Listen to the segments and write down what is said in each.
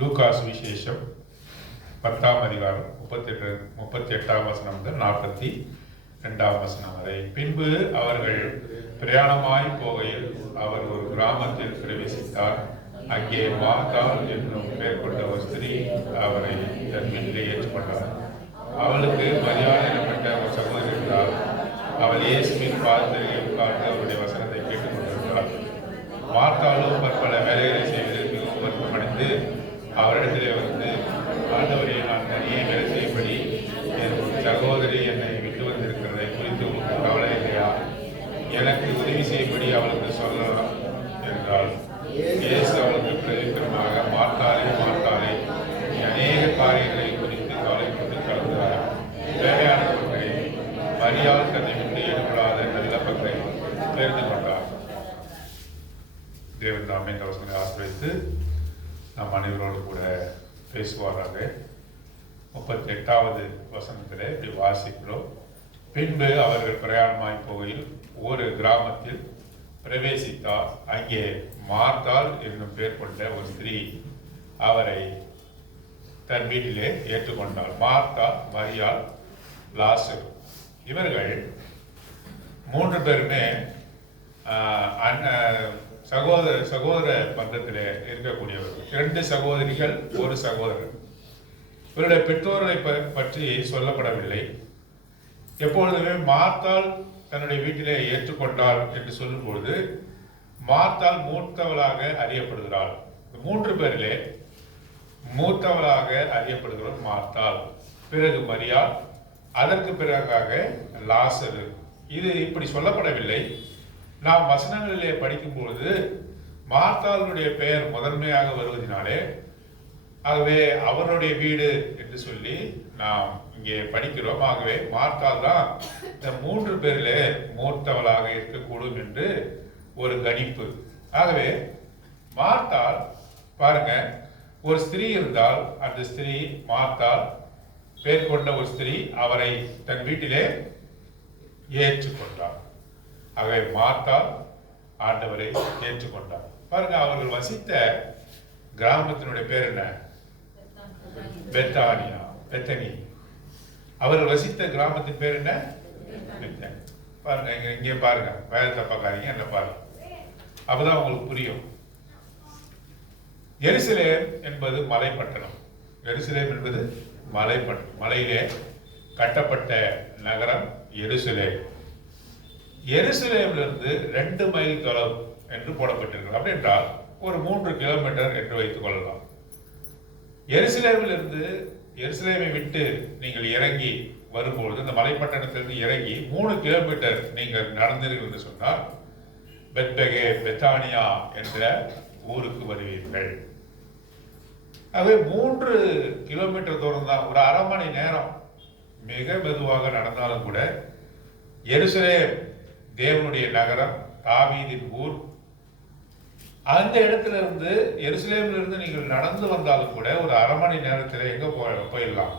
லூக்கா சுவிசேஷம் 10ஆம் அதிகாரம் 38ஆம் வசனம் முதல் 42ஆம் வசனம் வரை. பின்பு அவர்கள் பிரயாணமாய் போகையில் அவர் ஒரு கிராமத்தில் பிரவேசித்தார். அங்கே மார்த்தாள் என்னும் பெயர் கொண்ட ஒரு ஸ்திரீ அவரை தன் வீட்டிலே ஏற்றுக்கொண்டார். அவளுக்கு மரியாதை எனப்பட்ட ஒரு சகோதரி இருந்தார். அவள் இயேசுவின் பாதத்தில் உட்கார்ந்து அவருடைய வசனத்தை கேட்டுக் கொண்டிருந்தார். மார்த்தாளும் பற்பல வேலைகளை செய்வதில் மிகவும் வருத்தமடைந்து அவரிடத்திலே வந்து, ஆண்டவரே, நான் தனியே வேலை செய்யும்படி என் சகோதரி என்னை விட்டு வந்திருக்கிறதை குறித்து உங்களுக்கு கவலை இல்லையா? எனக்கு உதவி செய்யும்படி அவளுக்கு சொல்லலாம் என்றால், இயேசு அவளுக்கு பிரதித்திரமாக, மார்த்தாளே மார்த்தாளே, நீ அநேக காரியங்களை குறித்து கவலைப்பட்டு கலந்தாய். தேவையானவர்களை மரியாள் தன்னை விட்டு எடுபடாத நல்ல பங்கை தெரிந்து கொண்டார். தேவன் தாமே இந்த வசனங்களை ஆசிரியத்து நம் அனைவரோடு கூட பேசுவாராக. 38வது வசனத்திலே இப்படி வாசிக்கிறோம். பின்பு அவர்கள் பிரயாணமாய் போகையில் ஒரு கிராமத்தில் பிரவேசித்தார். அங்கே மார்த்தாள் என்னும் பெயர் கொண்ட ஒரு ஸ்திரீ அவரை தன் வீட்டிலே ஏற்றுக்கொண்டாள். மார்த்தாள், மரியாள், லாசரு இவர்கள் 3 பேருமே சகோதர பந்தத்திலே இருக்கக்கூடியவர்கள். 2 சகோதரிகள், ஒரு சகோதரர். இவருடைய பெற்றோர்களை பற்றி சொல்லப்படவில்லை. எப்பொழுதுமே மார்த்தாள் தன்னுடைய வீட்டிலே ஏற்றுக்கொண்டாள் என்று சொல்லும் பொழுது மார்த்தாள் மூத்தவளாக அறியப்படுகிறாள். 3 பேரிலே மூத்தவளாக அறியப்படுகிறவர் மார்த்தாள், பிறகு மரியாள், அதற்கு பிறகாக லாசரு. இது இப்படி சொல்லப்படவில்லை. நாம் வசனங்களிலே படிக்கும் பொழுது மார்த்தாளுடைய பெயர் முதன்மையாக வருவதனாலே, ஆகவே அவருடைய வீடு என்று சொல்லி நாம் இங்கே படிக்கிறோம். ஆகவே மார்த்தாள் தான் இந்த 3 பேரிலே மூத்தவளாக இருக்கக்கூடும் என்று ஒரு கணிப்பு. ஆகவே மார்த்தாள், பாருங்க, ஒரு ஸ்திரீ இருந்தால் அந்த ஸ்திரீ மார்த்தாள் பெயர் கொண்ட ஒரு ஸ்திரீ அவரை தன் வீட்டிலே ஏற்றுக்கொண்டார். ஆகவே மார்த்தாள் ஆண்டவரை ஏற்றுக்கொண்டார். பாருங்க, அவர்கள் வசித்த கிராமத்தினுடைய பேர் என்ன? பெத்தானியா, பெத்தனி. அவர்கள் வசித்த கிராமத்தின் பேர் என்ன? பெத்தனி. பாருங்க, இங்கே பாருங்க, வேலை தப்பாக்காரீங்க, என்ன பாருங்க, அப்பதான் உங்களுக்கு புரியும். எருசலேம் என்பது மலைப்பட்டணம். எருசலேம் என்பது மலைப்பட்டணம். மலையிலே கட்டப்பட்ட நகரம் எருசலேம். எருசலேமிலிருந்து 2 மைல் தொலைவு என்று போடப்பட்டிருக்கிறது. அப்படி என்றால் ஒரு 3 கிலோமீட்டர் என்று வைத்துக் கொள்ளலாம். எருசலேமை விட்டு நீங்கள் இறங்கி வரும்பொழுது, இந்த மலைப்பட்டணத்திலிருந்து இறங்கி 3 கிலோமீட்டர் நீங்கள் நடந்தீர்கள் என்று சொன்னால் பெத்பகே, பெத்தானியா என்ற ஊருக்கு வருவீர்கள். ஆகவே 3 கிலோமீட்டர் தூரம் தான், ஒரு அரை மணி நேரம் மிக மெதுவாக நடந்தாலும் கூட எருசலேம் தேவனுடைய நகரம், தாவீதின் ஊர். அந்த இடத்துல இருந்து, எருசலேமில் இருந்து நீங்கள் நடந்து வந்தாலும் கூட ஒரு அரை மணி நேரத்தில் எங்க போயிடலாம்?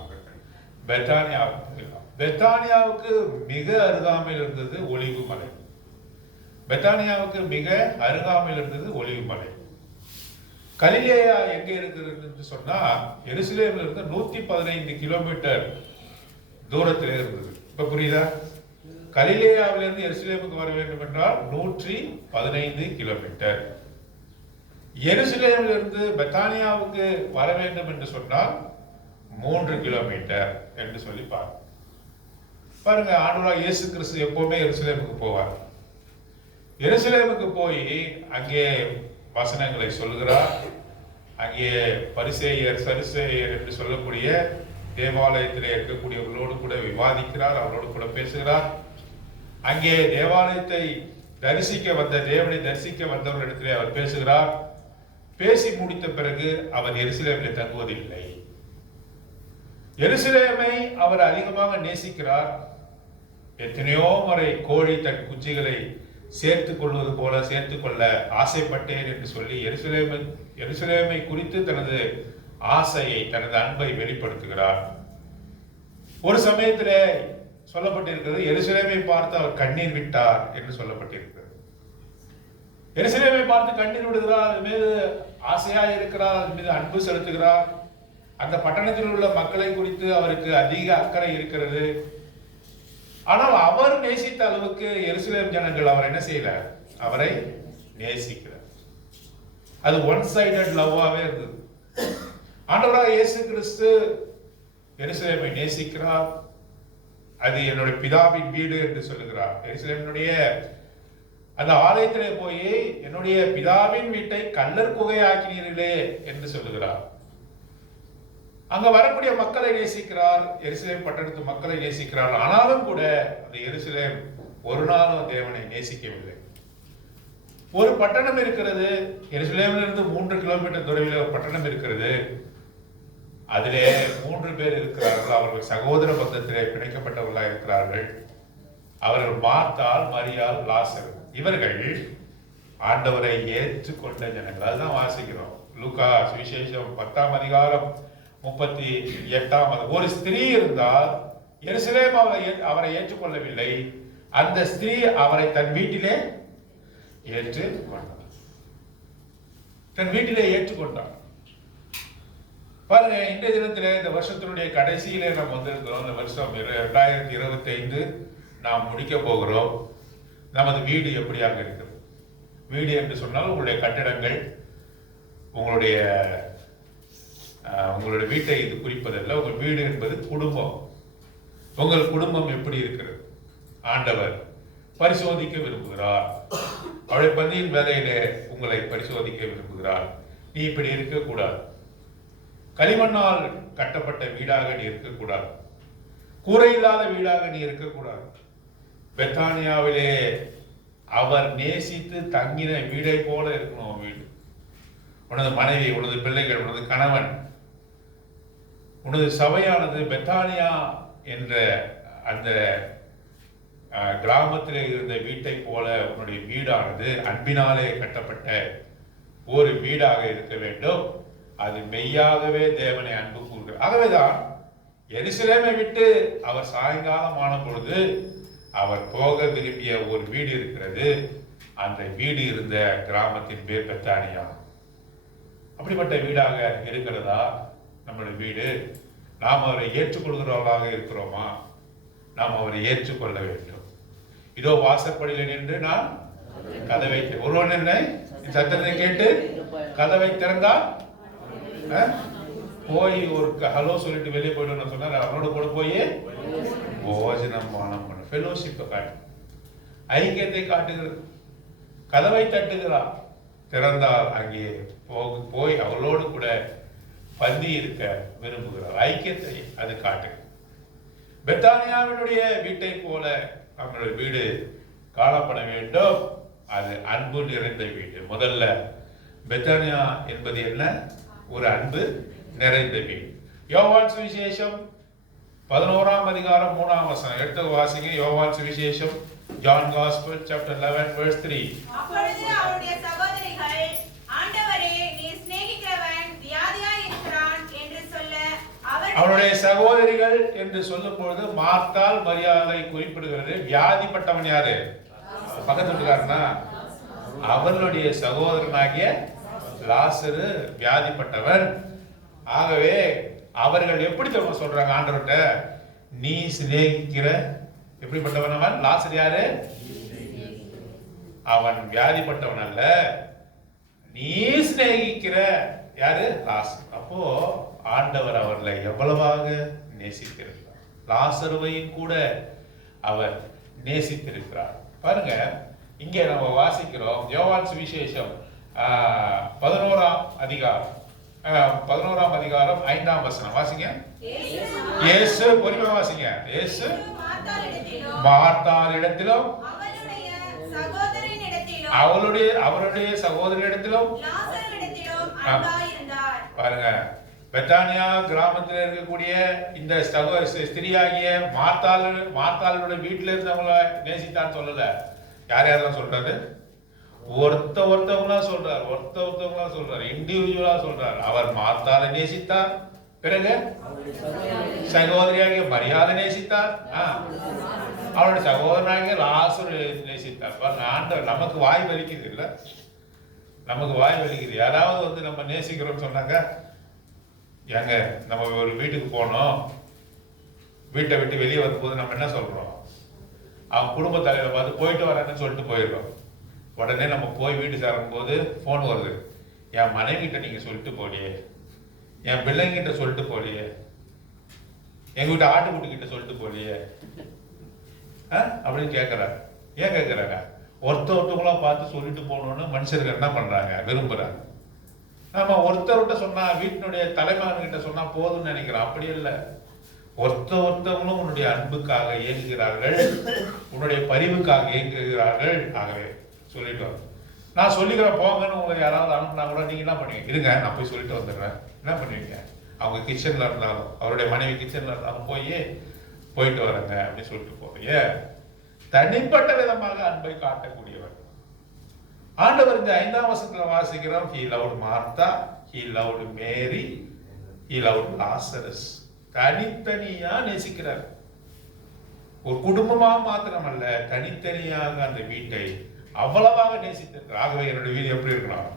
பெத்தானியாவுக்கு போயிடலாம். பெத்தானியாவுக்கு மிக அருகாமையில் இருந்தது ஒலிவு மலை. பெத்தானியாவுக்கு மிக அருகாமையில் இருந்தது ஒலிவு மலை. கலிலேயா எங்க இருக்கிறது என்று சொன்னா, எருசலேமில் இருந்து 115 கிலோமீட்டர் தூரத்தில் இருந்தது. இப்ப புரியுதா? கலிலேயாவிலிருந்து எருசலேமுக்கு வர வேண்டும் என்றால் 115 கிலோமீட்டர். எருசலேமிலிருந்து பெத்தானியாவுக்கு வர வேண்டும் என்று சொன்னால் 3 கிலோமீட்டர் என்று சொல்லி பாருங்க. ஆண்டவராகிய இயேசு கிறிஸ்து எப்பவுமே எருசலேமுக்கு போவார். எருசலேமுக்கு போய் அங்கே வசனங்களை சொல்கிறார். அங்கே பரிசேயர், சரிசேயர் என்று சொல்லக்கூடிய தேவாலயத்திலே இருக்கக்கூடியவர்களோடு கூட விவாதிக்கிறார், அவரோடு கூட பேசுகிறார். அங்கே தேவாலயத்தை தரிசிக்க வந்த, தேவனை தரிசிக்க வந்தவர்களிடத்திலே அவர் பேசுகிறார். பேசி முடித்த பிறகு அவர் எருசலேமில் தங்குவதில்லை. எருசலேமை அவர் அதிகமாக நேசிக்கிறார். எத்தனையோ முறை கோழி தன் குஞ்சுகளை சேர்த்துக் கொள்வது போல சேர்த்துக் கொள்ள ஆசைப்பட்டேன் என்று சொல்லி எருசலேமை குறித்து தனது ஆசையை, தனது அன்பை வெளிப்படுத்துகிறார். ஒரு சமயத்திலே சொல்லப்பட்டிருக்கிறது, எருசலேமை பார்த்து அவர் கண்ணீர் விட்டார் என்று சொல்லப்பட்டிருக்கிறது. எருசலேமை பார்த்து கண்ணீர் விடுகிறார், அது மீது ஆசையா இருக்கிறார், அது மீது அன்பு செலுத்துகிறார். அந்த பட்டணத்தில் உள்ள மக்களை குறித்து அவருக்கு அதிக அக்கறை இருக்கிறது. ஆனால் அவர் நேசித்த அளவுக்கு எருசலேம் ஜனங்கள் அவர் என்ன செய்யல, அவரை நேசிக்கிறார். அது ஒன் சைடட் லவ்வாவே இருந்தது. ஆண்டவராக இயேசு கிறிஸ்து எருசலேமை நேசிக்கிறார். அது என்னுடைய பிதாவின் வீடு என்று சொல்லுகிறார். எருசலேமினுடைய அந்த ஆலயத்திலே போய் என்னுடைய பிதாவின் வீட்டை கல்லர் குகையாக்கினீர்களே என்று சொல்லுகிறார். அங்க வரக்கூடிய மக்களை நேசிக்கிறார், எருசலேம் பட்டணத்து மக்களை நேசிக்கிறார். ஆனாலும் கூட அந்த எருசலேம் ஒரு நாளும் தேவனை நேசிக்கவில்லை. ஒரு பட்டணம் இருக்கிறது, எருசலேமிலிருந்து 3 கிலோமீட்டர் தொலைவில் ஒரு பட்டணம் இருக்கிறது. அதிலே 3 பேர் இருக்கிறார்கள். அவர்கள் சகோதர பந்தத்திலே பிணைக்கப்பட்டவர்களாக இருக்கிறார்கள். அவர்கள் மார்த்தாள், மரியாள், லாசர். இவர்கள் ஆண்டவரை ஏற்றுக்கொண்ட ஜனங்கள். அதுதான் வாசிக்கிறோம். லூக்கா சுவிசேஷம் 10ஆம் அதிகாரம் 38ஆம். ஒரு ஸ்திரீ இருந்தால் எருசலேம் அவரை ஏற்றுக்கொள்ளவில்லை. அந்த ஸ்திரீ அவரை தன் வீட்டிலே ஏற்றுக்கொண்டார். தன் வீட்டிலே ஏற்றுக்கொண்டார். பாருங்க, இன்றைய தினத்திலே இந்த வருஷத்தினுடைய கடைசியிலே நாம் வந்திருக்கிறோம். இந்த வருஷம் 2025 நாம் முடிக்க போகிறோம். நமது வீடு எப்படியாக இருக்கிறது? வீடு என்று சொன்னால் உங்களுடைய கட்டிடங்கள், உங்களுடைய வீட்டை இது குறிப்பதல்ல. உங்கள் வீடு என்பது குடும்பம். உங்கள் குடும்பம் எப்படி இருக்கிறது? ஆண்டவர் பரிசோதிக்க விரும்புகிறார். அவருடைய பந்தியின் வேலையிலே உங்களை பரிசோதிக்க விரும்புகிறார். நீ இப்படி இருக்கக்கூடாது. களிமண்ணால் கட்டப்பட்ட வீடாக நீ இருக்கக்கூடாது. கூரை இல்லாத வீடாக நீ இருக்கக்கூடாது. பெத்தானியாவிலே அவர் நேசித்து தங்கின வீடை போல இருக்கணும் வீடு. உனது மனைவி, உனது பிள்ளைகள், உனது கணவன், உனது சபையானது பெத்தானியா என்ற அந்த கிராமத்திலே இருந்த வீட்டை போல உன்னுடைய வீடானது அன்பினாலே கட்டப்பட்ட ஒரு வீடாக இருக்க வேண்டும். அது மெய்யாகவே தேவனை அன்பு கூறுகிறது. ஆகவேதான் எருசலேமை விட்டு அவர் சாயங்காலம் ஆன பொழுது அவர் போக விரும்பிய ஒரு வீடு இருக்கிறது. அந்த வீடு இருந்த கிராமத்தின் பேர் பெத்தானியா. அப்படிப்பட்ட வீடாக இருக்கிறதா நம்மளுடைய வீடு? நாம் அவரை ஏற்றுக்கொள்கிறவர்களாக இருக்கிறோமா? நாம் அவரை ஏற்றுக்கொள்ள வேண்டும். இதோ வாசற்படியில் நின்று நான் கதவை, ஒருவன் என்ன சத்தத்தை கேட்டு கதவை திறந்தால் போய் ஒரு ஹலோ சொல்லிட்டு வெளியே போயிடுன்னு சொன்னார். அவனோட கூட போய் போஜனம் பானம் பண்ண, ஃபெலோஷிப்பை காட்டு, ஐக்கியத்தை காட்டுகிறது. கதவை தட்டுகிறார். திறந்தால் அங்கே போய் அவளோடு கூட பந்தி இருக்க விரும்புகிறார். ஐக்கியத்தை அது காட்டு. பெத்தானியாவினுடைய வீட்டை போல நம்மளுடைய வீடு காணப்பட வேண்டும். அது அன்பு நிறைந்த வீடு. முதல்ல பெத்தானியா என்பது என்ன? ஒரு அன்பு நிறைந்த வீடு. யோவான் சுவிசேஷம் 11ஆம் அதிகாரம் 3ஆம் வசனம் எடுத்து வாசிங்க. யோவான் சுவிசேஷம், John Gospel chapter 11 verse 3. அப்பொழுது அவருடைய சகோதரிகள், ஆண்டவரே, நீர் சிநேகிக்கிறவன் வியாதியாய் இருக்கிறான் என்று சொல்ல, அவருடைய சகோதரிகள் என்று சொல்லும் பொழுது மார்த்தாள், மரியாதை குறிப்பிடுகிறது. வியாதிப்பட்டவன் யாரு? பக்கத்து வீட்டுக்காரனா? அவர்களுடைய சகோதரனாகிய லாசரு வியாதிப்பட்டவன். ஆகவே அவர்கள் எப்படி சொல்றாங்க ஆண்டவர்கிட்ட? நீ சிநேகிக்கிற எப்படிப்பட்டவன் அவன்? லாசர் யாரு? அவன் வியாதிப்பட்டவன் அல்ல. நீ சிநேகிக்கிற யாரு? லாசர். அப்போ ஆண்டவர் அவர்களை எவ்வளவாக நேசித்திருக்கிறார். லாசருவையும் கூட அவர் நேசித்திருக்கிறார். பாருங்க, இங்கே நம்ம வாசிக்கிறோம் யோவான் சுவிசேஷம் 11ஆம் அதிகாரம் 5ஆம் வசனம் வாசிங்க. இயேசு, பொறுமையா வாசிங்க. இயேசு மார்த்தாளிடத்திலும் அவருடைய சகோதரனிடத்திலும் பாருங்க, பெத்தானியா கிராமத்தில் இருக்கக்கூடிய இந்த ஸ்திரியாகிய மார்த்தாளுடைய வீட்டில இருந்தவங்கள நேசித்தான்னு சொல்லல. யார் யாரெல்லாம் சொல்றாரு? ஒருத்தவங்களா சொல்றாரு. இண்டிவிஜுவலா சொல்றாரு. அவர் மார்த்தாளை நேசித்தார். பிறகு சகோதரியாகிய மரியாதை நேசித்தார். அவருடைய சகோதரனாகிய லாசரு நேசித்தார். ஆண்டவர் நமக்கு வாய் வலிக்குது இல்ல? நமக்கு வாய் வலிக்குது. யாராவது வந்து நம்ம நேசிக்கிறோம்னு சொன்னாங்க, ஏங்க நம்ம ஒரு வீட்டுக்கு போனோம், வீட்டை விட்டு வெளியே வரும்போது நம்ம என்ன சொல்றோம்? அவங்க குடும்ப தலைவரை பார்த்து போயிட்டு வரேன்னு சொல்லிட்டு போயிடுறோம். உடனே நம்ம போய் வீட்டு சேரும்போது ஃபோன் வருது, என் மனைவிகிட்ட நீங்க சொல்லிட்டு போலியே, என் பிள்ளைங்கிட்ட சொல்லிட்டு போலியே, எங்க வீட்டு ஆட்டுக்குட்டிக்கிட்ட சொல்லிட்டு போலியே அப்படின்னு கேட்கறாங்க. ஏன் கேட்கறாங்க? ஒருத்தவங்களா பார்த்து சொல்லிட்டு போகணும்னு மனுஷர்கள் என்ன பண்றாங்க, விரும்புறாங்க. நம்ம ஒருத்தர்கிட்ட சொன்னா, வீட்டினுடைய தலைமகன்கிட்ட சொன்னா போதும்னு நினைக்கிறோம். அப்படி இல்லை. ஒருத்தவங்களும் உன்னுடைய அன்புக்காக ஏங்குகிறார்கள், உன்னுடைய பரிவுக்காக ஏங்குகிறார்கள். ஆகவே சொல்லிட்டோம். நான் சொல்லிக்கிறேன் போங்கன்னு உங்களை யாராவது அனுப்புனா கூட நீங்க என்ன பண்ணுவீங்க? இருங்க நான் போய் சொல்லிட்டு வந்துடுறேன். என்ன பண்ணுவீங்க? அவங்க கிச்சன்ல இருந்தாலும், அவருடைய மனைவி கிச்சன்ல இருந்தாலும் போயிட்டு வரேங்க அப்படின்னு சொல்லிட்டு போறீங்க. தனிப்பட்ட விதமாக அன்பை காட்டக்கூடியவர் ஆண்டவர். இந்த 5ஆம் வசனத்துல வாசிக்கிறோம், he loved Martha, he loved Mary, he loved Lazarus. தனித்தனியா நேசிக்கிறார். ஒரு குடும்பமா மாத்திரமல்ல, தனித்தனியாக அந்த வீட்டை அவ்வளவாக நேசித்திருக்கிறார். ஆகவே என்னுடைய வீடு எப்படி இருக்கணும்?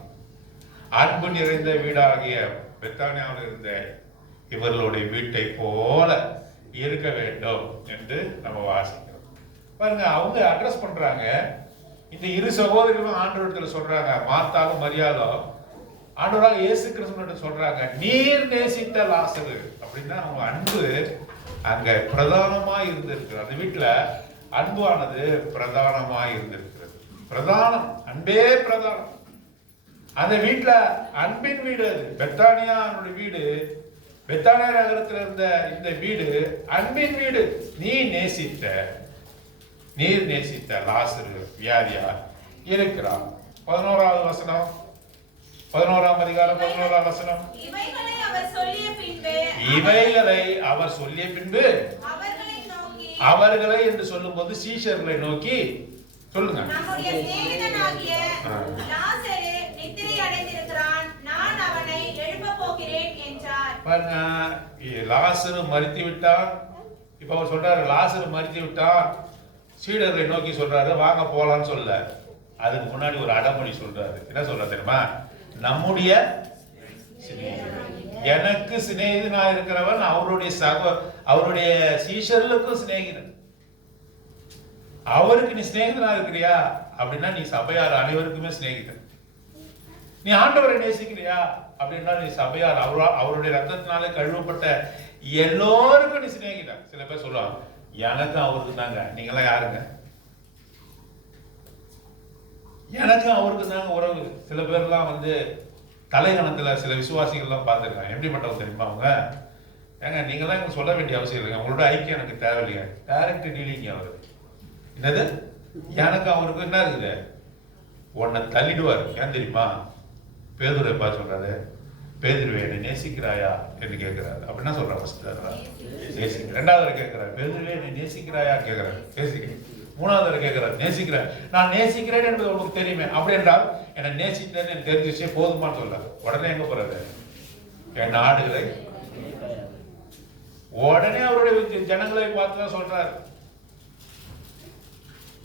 அன்பு நிறைந்த வீடாகிய பெத்தானியாவில் இருந்த இவர்களுடைய வீட்டை போல இருக்க வேண்டும் என்று நம்ம வாசிக்கிறோம். பாருங்க, அவங்க அட்ரஸ் பண்றாங்க. இந்த இரு சகோதரிகளும் ஆண்டவரிடத்துல சொல்றாங்க, மார்த்தாலும் மரியாளும் ஆண்டவராக இயேசு கிறிஸ்துவிட்ட சொல்றாங்க, நீர் நேசித்த லாசரு. அப்படின்னா அவங்க அன்பு அங்க பிரதானமா இருந்திருக்கு. அந்த வீட்டுல அன்பானது பிரதானமா இருந்திருக்கிறது. பிரதானம், அன்பே பிரதானம். அந்த வீட்டுல அன்பின் வீடு அது. பெத்தானியா வீடு, பெத்தானியா நகரத்தில் இருந்த இந்த வீடு அன்பின் வீடு. நீர் நேசித்த லாசரு வியாதியா இருக்கிறான். 11வது வசனம், 11ஆம் அதிகாரம் 11ஆம் வசனம். இவைகளை அவர் சொல்லிய பின்பு அவர்களை என்று சொல்லும் போது சீஷர்களை நோக்கி சொல்லுங்க, லாசரு மரித்து விட்டான். இப்ப அவர் சொல்றாரு, லாசரு மரித்து விட்டான். சீடர்களை நோக்கி சொல்றாரு, வாங்க போலான்னு சொல்ல. அதுக்கு முன்னாடி ஒரு அடமொழி சொல்றாரு. என்ன சொல்றாரு தெரியுமா? நம்முடைய எனக்கு சிநேகிதனா இருக்கிறவன் அவருடைய சீஷர்களுக்கும் சிநேகிதன். அவருக்கு நீ சிநேகிதனா இருக்கிறியா அப்படின்னா நீ சபையார் அனைவருக்குமே சிநேகிதன். நீ ஆண்டவரை நேசிக்கிறியா அப்படின்னா நீ சபையார் அவருடைய ரத்தத்தினாலே கழுவப்பட்ட எல்லோருக்கும் நீ சிநேகிதன். சில பேர் சொல்லுவாங்க, எனக்கும் அவருக்கு தாங்க. நீங்களாம் யாருங்க? எனக்கும் அவருக்கு தாங்க உறவு. சில பேர்லாம் வந்து தலைகணத்துல சில விசுவாசிகள்லாம் பார்த்துருக்காங்க. எப்படிப்பட்டவங்க தெரியுமா அவங்க? ஏங்க நீங்களாம் எனக்கு சொல்ல வேண்டிய அவசியம் இல்லைங்க, உங்களோட ஐக்கியம் எனக்கு தேவையில்லைங்க. டைரக்ட் டீலிங் அவரு. என்னது? எனக்கு அவருக்கு என்ன இருக்குது? உன்னை தள்ளிடுவார். ஏன் தெரியுமா? பேதுரை பார்த்து சொல்றாரு, பேதுருவே என்னை நேசிக்கிறாயா என்று கேட்கிறாரு. அப்படின்னா சொல்றாரு, நேசிக்கிறேன். 2வது கேட்கிறாரு, பேதுருவே என்னை நேசிக்கிறாயா கேட்கிறாரு, நேசிக்கிறேன். 3வது கேட்கிறாரு, நேசிக்கிறேன். நான் நேசிக்கிறேன் என்பது உங்களுக்கு தெரியுமே. அப்படி என்றால் என்னை நேசிக்கிறேன்னு எனக்கு தெரிஞ்சிச்சே போதுமான்னு சொல்ல. உடனே எங்க போறாரு? என் ஆடுகளை. உடனே அவருடைய ஜனங்களை பார்த்துதான் சொல்றாரு.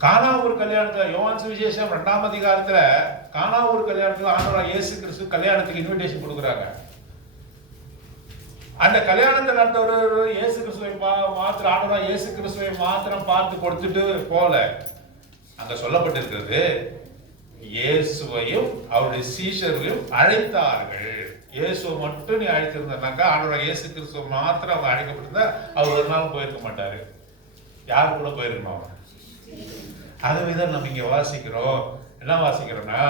கானாவூர் கல்யாணத்துல, யோவான் சுவிசேஷம் 2ஆம் அதிகாரத்துல கானாவூர் கல்யாணத்துல ஆண்டவராகிய இயேசு கிறிஸ்து கல்யாணத்துக்கு இன்விடேஷன் கொடுக்குறாங்க. அந்த கல்யாணத்தை நடந்தவர் இயேசு கிறிஸ்துவை மாத்திரம், ஆண்டவராகிய இயேசு கிறிஸ்துவை மாத்திரம் பார்த்து கொடுத்துட்டு போல. அங்க சொல்லப்பட்டிருக்கிறது, இயேசுவையும் அவருடைய சீஷர்களையும் அழைத்தார்கள். இயேசுவை மட்டும் நீ அழைத்திருந்தாக்கா, ஆண்டவராகிய இயேசு கிறிஸ்துவ மாத்திரம் அவங்க அழைக்கப்பட்டிருந்தா அவர் ஒரு நாள் போயிருக்க மாட்டாரு. யாரு கூட போயிருக்கணும் அவர்? அதுதான் நம்ம இங்க வாசிக்கிறோம். என்ன வாசிக்கிறோம்னா,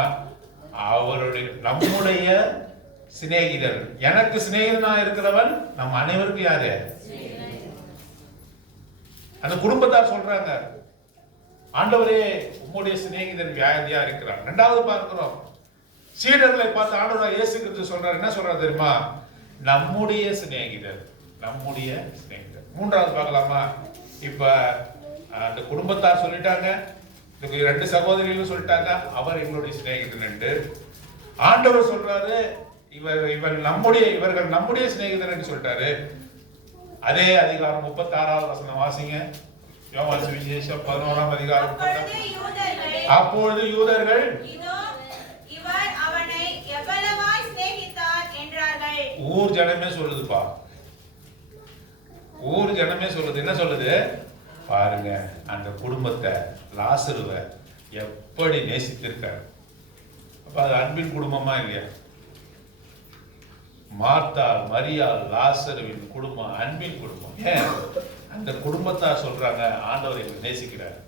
அவருடைய நம்முடைய சிநேகிதர், எனக்கு சிநேகிதனா இருக்கிறவன் நம்ம அனைவருக்கும் யாரு? அந்த குடும்பத்தார் சொல்றாங்க, ஆண்டவரே உம்முடைய சிநேகிதன் வியாதியா இருக்கிறார். 2வது பார்க்கிறோம், சீடர்களை பார்த்து ஆண்டவராகிய இயேசு கிறிஸ்து சொல்றாரு. என்ன சொல்றாரு தெரியுமா? நம்முடைய சிநேகிதர், நம்முடைய சிநேகிதர். 3வது பார்க்கலாமா? இப்ப அந்த குடும்பத்தார் சொல்லிட்டாங்க, 2 சகோதரிகளும் சொல்லிட்டாங்க, அவர் எங்களுடைய சிநேகிதன் என்று. ஆண்டவர் சொல்றாரு, இவர்கள் நம்முடைய சிநேகிதன் என்று சொல்லிட்டாரு. அதே அதிகாரம் 36வது வசனம் வாசிங்க. யோவான் சுவிசேஷம் 11ஆம் அதிகாரம். அப்பொழுது யூதர்கள் இவர் அவனை ஊர் ஜனமே சொல்லுதுப்பா. ஊர் ஜனமே சொல்லுது. என்ன சொல்லுது? பாருங்க அந்த குடும்பத்தை, லாசருவை எப்படி நேசித்திருக்காரு. அப்ப அது அன்பின் குடும்பமா இல்லையா? மார்த்தாள், மரியாள், லாசருவின் குடும்பம் அன்பின் குடும்பம். ஏன் அந்த குடும்பத்தார் சொல்றாங்க ஆண்டவரை நேசிக்கிறார்.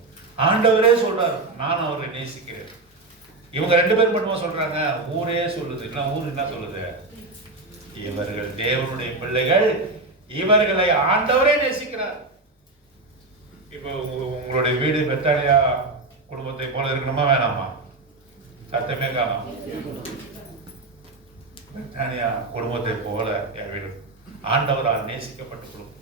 ஆண்டவரே சொல்றாரு நான் அவரை நேசிக்கிறேன். இவங்க 2 பேர் மட்டுமா சொல்றாங்க? ஊரே சொல்லுது. ஊர் என்ன சொல்லுது? இவர்கள் தேவனுடைய பிள்ளைகள், இவர்களை ஆண்டவரே நேசிக்கிறார். இப்ப உங்களுடைய வீடு பெத்தானியா குடும்பத்தை போல இருக்கணுமா வேணாமா? சத்தமே காணோம். பெத்தானியா குடும்பத்தை போல என் வீடு ஆண்டவரால் நேசிக்கப்பட்ட குடும்பம்.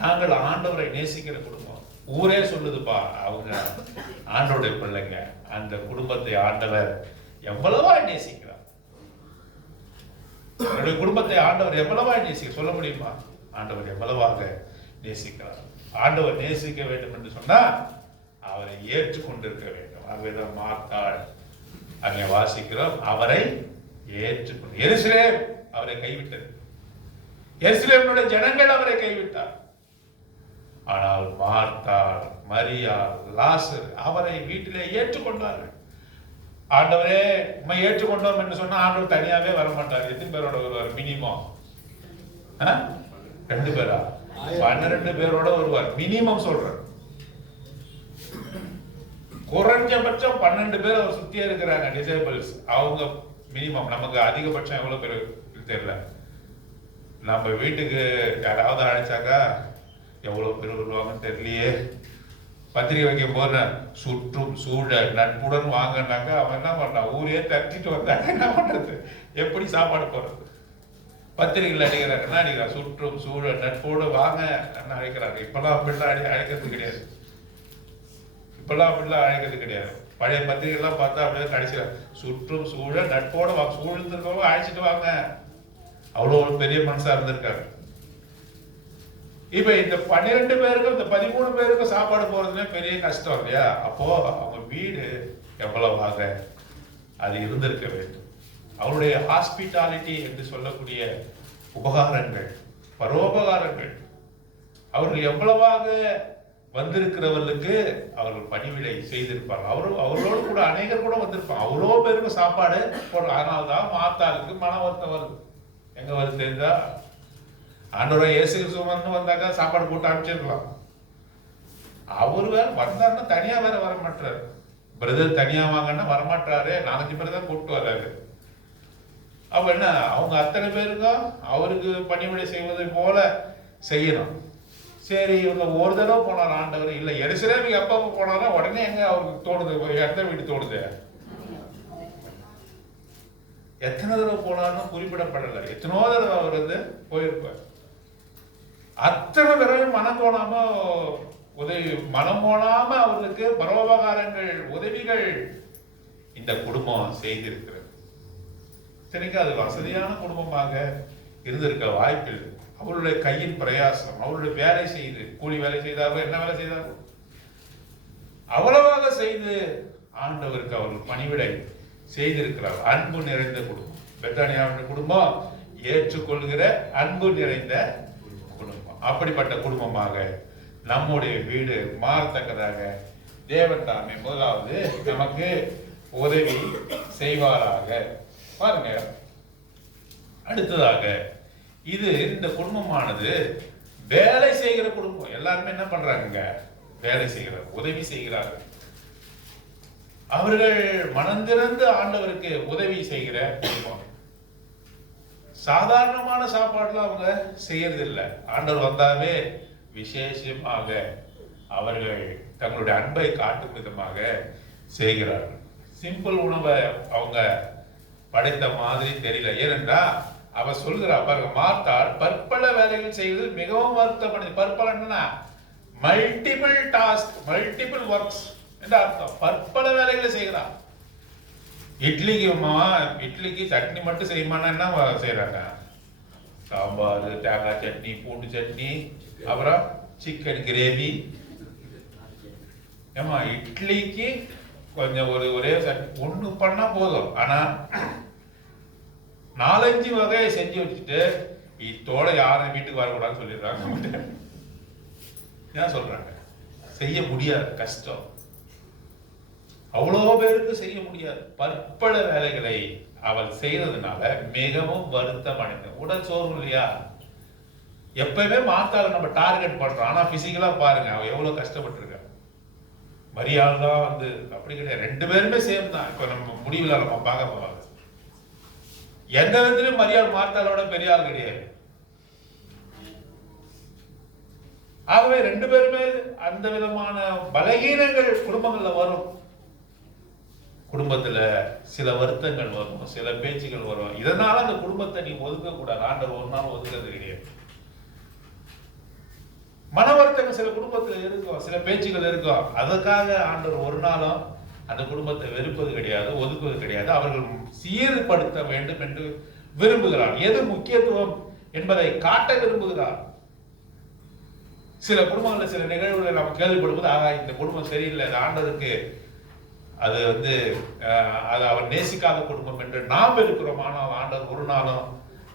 நாங்கள் ஆண்டவரை நேசிக்கிற குடும்பம். ஊரே சொல்லுதுப்பா அவங்க ஆண்டவருடைய பிள்ளைங்க. அந்த குடும்பத்தை ஆண்டவர் எவ்வளவா நேசிக்கிறார். என்னுடைய குடும்பத்தை ஆண்டவர் எவ்வளவா சொல்ல முடியுமா? ஆண்டவர் எவ்வளவாக நேசிக்கிறார். ஆண்டவர் நேசிக்க வேண்டும் என்று சொன்னா அவரை ஏற்றுக்கொண்டிருக்க வேண்டும். ஆகவேதான் மார்த்தாள் அங்கே வாசிக்கிறோம், அவரை ஏற்றுக்கொண்டு. எருசலேம் அவரை கைவிட்டது. எருசலேமுடைய ஜனங்கள் அவரை கைவிட்டார். ஆனால் மார்த்தாள், மரியாள், லாசர் அவரை வீட்டிலே ஏற்றுக்கொண்டார்கள். ஆண்டவரே உண்மை ஏற்றுக்கொண்டோம் என்று சொன்னா ஆண்டவர் தனியாவே வரமாட்டார். எத்தனை பேரோட வருவார்? மினிமம் 2 பேரா? 12 பேரோட வருவார். மினிமம் சொல்றார். குறைஞ்சபட்சம் 12 பேர் அவர் சுத்தியே இருக்கிறாங்க டிசேபிள்ஸ். அவங்க மினிமம். நமக்கு அதிகபட்சம் எவ்வளவு பேர் தெரியல. நம்ம வீட்டுக்கு யாராவது அழைச்சாக்கா எவ்வளவு பேர் வருவாங்கன்னு தெரியலையே. பத்திரிகை வைக்கும் போது சுற்றும் சூழ நட்புடன் வாங்கினாக்கா அவன் என்ன பண்ணான்? ஊரே தட்டிட்டு வந்தாங்க. என்ன பண்றது? எப்படி சாப்பாடு போடுறது? பத்திரிகைகள் அடிக்கிறாங்கன்னா அடிக்கிறார். சுற்றும் சூழ நட்போடு வாங்க அழைக்கிறாங்க. இப்பெல்லாம் அப்படிலாம் அழைக்கிறது கிடையாது. இப்பெல்லாம் அப்படிலாம் அழைக்கிறது கிடையாது. பழைய பத்திரிகைலாம் பார்த்தா அப்படியே கடைசியில் சுற்றும் சூழ நட்போடு சூழ்ந்திருக்கவங்க அழைச்சிட்டு வாங்க. அவ்வளோ ஒரு பெரிய மனசா இருந்திருக்காரு. இப்ப இந்த 12 பேருக்கும் இந்த 13 பேருக்கும் சாப்பாடு போறதுமே பெரிய கஷ்டம் இல்லையா? அப்போ அவங்க வீடு எவ்வளவாக அது இருந்திருக்க வேண்டும். அவருடைய ஹாஸ்பிட்டாலிட்டி என்று சொல்லக்கூடிய உபகாரங்கள், பரோபகாரங்கள், அவர்கள் எவ்வளவாக வந்திருக்கிறவர்களுக்கு அவர்கள் பணிவிடை செய்திருப்பாங்க. அவர்களோடு கூட அநேகர் கூட வந்திருப்பாங்க. அவ்வளோ பேருக்கு சாப்பாடு போடுற. அதனால்தான் மார்த்தாளுக்கு மன வருத்தம் வருது. எங்க வருது தெரிஞ்சா? ஆண்டவரை இயேசு கிறிஸ்து வந்தாக்கா சாப்பாடு போட்டு அனுப்பிச்சிருக்கலாம். அவரு வேற வந்தாருன்னா தனியா வேற வரமாட்டாரு. பிரதர் தனியா வாங்கன்னா வரமாட்டாரு. 4 பேர் தான் கூப்பிட்டு வர்றாரு. அப்ப என்ன, அவங்க அத்தனை பேருக்கும் அவருக்கு பணிவிடை செய்வதை போல செய்யணும். சரி, இவங்க ஒரு தடவை போனார் ஆண்டவர். இல்ல எருசலேமுக்கு எப்ப போனாரோ உடனே எங்க அவருக்கு தோணுது? எந்த வீடு தோணுது? எத்தனை தடவை போனாலும் குறிப்பிடப்படலை. எத்தனோ தடவை அவர் போயிருப்பார். அத்தனை தடவை மனம் போனாம மனம் போனாம அவர்களுக்கு பரோபகாரங்கள், உதவிகள் இந்த குடும்பம் செய்திருக்கிறது. இத்தனைக்கு அது வசதியான குடும்பமாக இருந்திருக்க வாய்ப்பில்லை. அவருடைய கையின் பிரயாசம், அவருடைய வேலை செய்து, கூலி வேலை செய்தார்கள், என்ன வேலை செய்தார்கள், அவ்வளவாக செய்து ஆண்டவருக்கு அவர்கள் பணிவிடை செய்திருக்கிறார். அன்பு நிறைந்த குடும்பம் பெத்தானியாவின் குடும்பம். ஏற்றுக்கொள்கிற அன்பு நிறைந்த குடும்பம். அப்படிப்பட்ட குடும்பமாக நம்முடைய வீடு மாறத்தக்கதாக தேவன் தாமே முதலாவது நமக்கு உதவி செய்வாராக. பாருங்க, அடுத்ததாக இது இந்த குடும்பமானது வேலை செய்கிற குடும்பம். எல்லாருமே என்ன பண்றாங்க? வேலை செய்கிறார், உதவி செய்கிறார்கள். அவர்கள் மனந்திறந்து ஆண்டவருக்கு உதவி செய்கிற குடும்பம். சாதாரணமான சாப்பாடுலாம் அவங்க செய்யறது இல்லை. ஆண்டவர் வந்தாவே விசேஷமாக அவர்கள் தங்களுடைய அன்பை காட்டும் விதமாக செய்கிறார்கள். சிம்பிள் உணவை அவங்க படைத்த மாதிரி தெரியல. ஏனென்றா அவ சொல்கிறா பாருங்க, மார்த்தாள் பற்பல வேலைகள் செய்வது மிகவும் வருத்தப்படி. பற்பல என்னன்னா மல்டிபிள் டாஸ்க், மல்டிபிள் ஒர்க்ஸ் என்று அர்த்தம். பற்பல வேலைகளை செய்கிறான். இட்லிக்கு சட்னி மட்டும் செய்யுமானா என்ன செய்யறாங்க? சாம்பார், தேங்காய் சட்னி, பூண்டு சட்னி, அப்புறம் சிக்கன் கிரேவி. ஏமா இட்லிக்கு கொஞ்சம் ஒரே சட்னி ஒண்ணு பண்ணா போதும். ஆனா 4-5 வகையை செஞ்சு வச்சுட்டு இத்தோட யாரும் வீட்டுக்கு வரக்கூடாதுன்னு சொல்லிடுறாங்க. ஏன் சொல்றாங்க? செய்ய முடியாது, கஷ்டம். அவ்வளோ பேருக்கு செய்ய முடியாது. பற்பல வேலைகளை அவள் செய்யறதுனால மிகவும் வருத்தம் அடைந்த உடல் சோர்வு இல்லையா? எப்பவுமே மாத்தால நம்ம டார்கெட் பண்றோம். ஆனா பிசிக்கலா பாருங்க அவ எவ்வளவு கஷ்டப்பட்டிருக்க. மரியாள் தான் வந்து அப்படி கிடையாது. 2 பேருமே சேம் தான். இப்ப நம்ம முடிவுல நம்ம பார்க்க போவாங்க. எந்த விதத்திலும் மரியாள் மார்த்தாளோட பெரிய ஆள் கிடையாது. ஆகவே 2 பேருமே அந்த விதமான பலகீனங்கள் குடும்பங்கள்ல வரும். குடும்பத்துல சில வருத்தங்கள் வரும், சில பேச்சுகள் வரும். இதனால அந்த குடும்பத்தை நீ ஒதுக்க கூடாது. ஆண்டவர் ஒரு நாள் ஒதுக்கிறது கிடையாது. மன வருத்தங்கள் சில குடும்பத்துல இருக்கும், சில பேச்சுகள் இருக்கும். அதற்காக ஆண்டவர் ஒரு நாளும் அந்த குடும்பத்தை வெறுப்பது கிடையாது, ஒதுக்குவது கிடையாது. அவர்கள் சீர்படுத்த வேண்டும் என்று விரும்புகிறார். எது முக்கியத்துவம் என்பதை காட்ட விரும்புகிறார். சில குடும்பங்களில் சில நிகழ்வுகளை நம்ம கேள்விப்படும்போது, ஆகா இந்த குடும்பம் சரியில்லை, இந்த ஆண்டவருக்கு அது வந்து அது அவர் நேசிக்காத குடும்பம் என்று நாம் இருக்கிறோம். ஆனால் ஆண்டவர் ஒரு நாளும்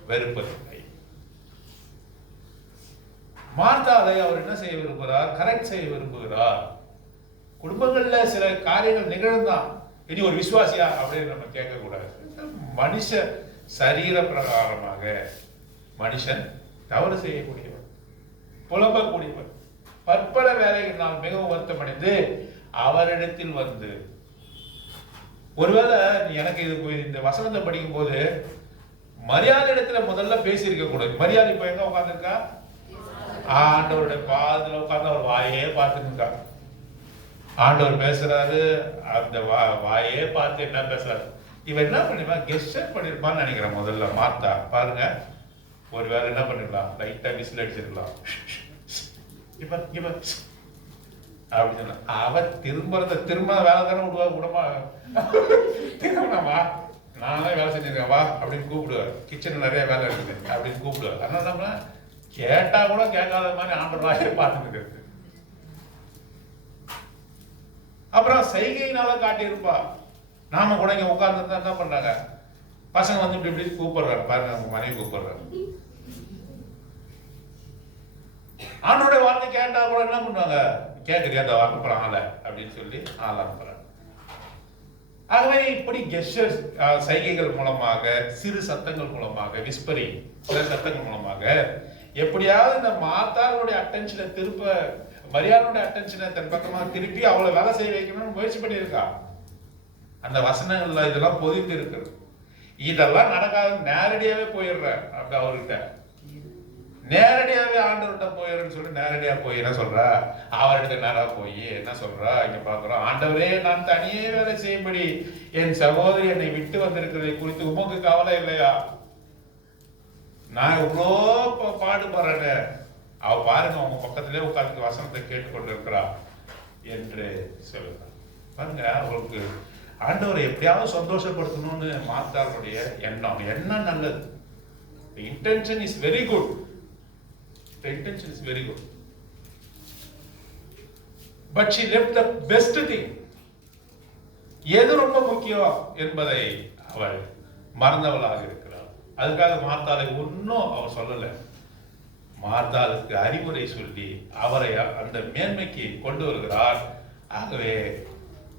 வெறுப்பதில்லை. மார்த்தாளை அவர் என்ன செய்ய விரும்புகிறார்? கரெக்ட் செய்ய விரும்புகிறார். குடும்பங்கள்ல சில காரியங்கள் நிகழ்ந்தான், இனி ஒரு விசுவாசியா அப்படின்னு நம்ம கேட்கக்கூடாது. மனுஷ சரீர பிரகாரமாக மனுஷன் தவறு செய்யக்கூடியவன், புலம்பக்கூடியவன், பற்பல வேலைகள் நாம் மிகவும் வருத்தமடைந்து அவரிடத்தில் வந்து, ஒருவேளை எனக்கு இது இந்த வசனத்தை படிக்கும் போது மரியாதை இடத்துல முதல்ல பேசியிருக்க கூடாது. மரியாதை இப்ப எங்க உட்காந்துருக்கா? ஆண்டவருடைய பாதத்துல உட்கார்ந்து அவர் வாயே பார்த்துருக்கா. ஆண்டவர் பேசுறாரு, அந்த வாயே பார்த்து என்ன பேசுறாரு. இவன் என்ன பண்ணிருப்பான்? கெஸ்டர் பண்ணிருப்பான்னு நினைக்கிறேன். முதல்ல மார்த்தா பாருங்க, ஒரு வேலை என்ன பண்ணிருக்கலாம், லைட்டா விசில் அடிச்சிருக்கலாம். இப்ப இப்ப அப்படி சொன்ன அவ திரும்ப வேலை தானே விடமா, திரும்பமா நானே வேலை செஞ்சிருக்கேன் வா அப்படின்னு கூப்பிடுவார். கிச்சன்ல நிறைய வேலை இருக்குது அப்படின்னு கூப்பிடுவார். அதனால நம்ம கேட்டா கூட கேட்காத மாதிரி ஆண்டவராக பார்த்துட்டு இருக்கு. அப்புறம் செய்கையினால காட்டியிருப்பா. நாம கூட இங்க உட்கார்ந்து என்ன பண்றாங்க, பசங்க வந்து இப்படி இப்படி கூப்பிடுறாங்க பாருங்க, அவங்க மனைவி கூப்பிடுறாங்க. ஆண்டோடைய வார்த்தை கேட்டா கூட என்ன பண்ணுவாங்க, கேட்குறியா அந்த அனுப்புறான் ஆளை அப்படின்னு சொல்லி ஆள் அனுப்புறாங்க. ஆகவே இப்படி கெஸ்டர்ஸ், சைகைகள் மூலமாக, சிறு சத்தங்கள் மூலமாக, விஸ்பரிங் சில சத்தங்கள் மூலமாக எப்படியாவது இந்த மார்த்தாளுடைய அட்டென்ஷனை திருப்ப, மரியாளுடைய அட்டென்ஷனை தன் பக்கமாக திருப்பி அவளை வேலை செய்ய வைக்கணும்னு முயற்சி பண்ணியிருக்கா. அந்த வசனங்கள்ல இதெல்லாம் பொதித்து இருக்கு. இதெல்லாம் நடக்காது, நேரடியாவே போயிடுற அப்படி அவர்கிட்ட, நேரடியாவே ஆண்டவர்கிட்ட போயிடுறேன்னு சொல்லி நேரடியா போய் என்ன சொல்றா, அவர்கிட்ட நேரா போய் என்ன சொல்றா, இங்க பாக்குறோம், ஆண்டவரே நான் தனியே வேலை செய்யும்படி என் சகோதரி என்னை விட்டு வந்திருக்கிறதை குறித்து உமக்கு கவலை இல்லையா? நான் இவ்வளோ பாடுபடுறேன்னு அவ பாருங்க அவங்க பக்கத்திலே உட்கார்ந்து வசனத்தை கேட்டுக்கொண்டு இருக்கிறா என்று சொல்லுங்க. பாருங்க, அவளுக்கு ஆண்டவரை எப்படியாவது சந்தோஷப்படுத்தணும்னு மார்த்தாளுடைய எண்ணம். எண்ணம் நல்லது. The intention is very good. The intention is very good. But she left the best thing. எது ரொம்ப முக்கியம் என்பதை அவள் மறந்தவளாக இருக்கிறாள். அதுக்காக மார்த்தாளை ஒன்னும் அவர் சொல்லல. மார்த்தாளுக்கு அறிவுரை சொல்லி அவரை அந்த மேன்மைக்கு கொண்டு வருகிறார். ஆகவே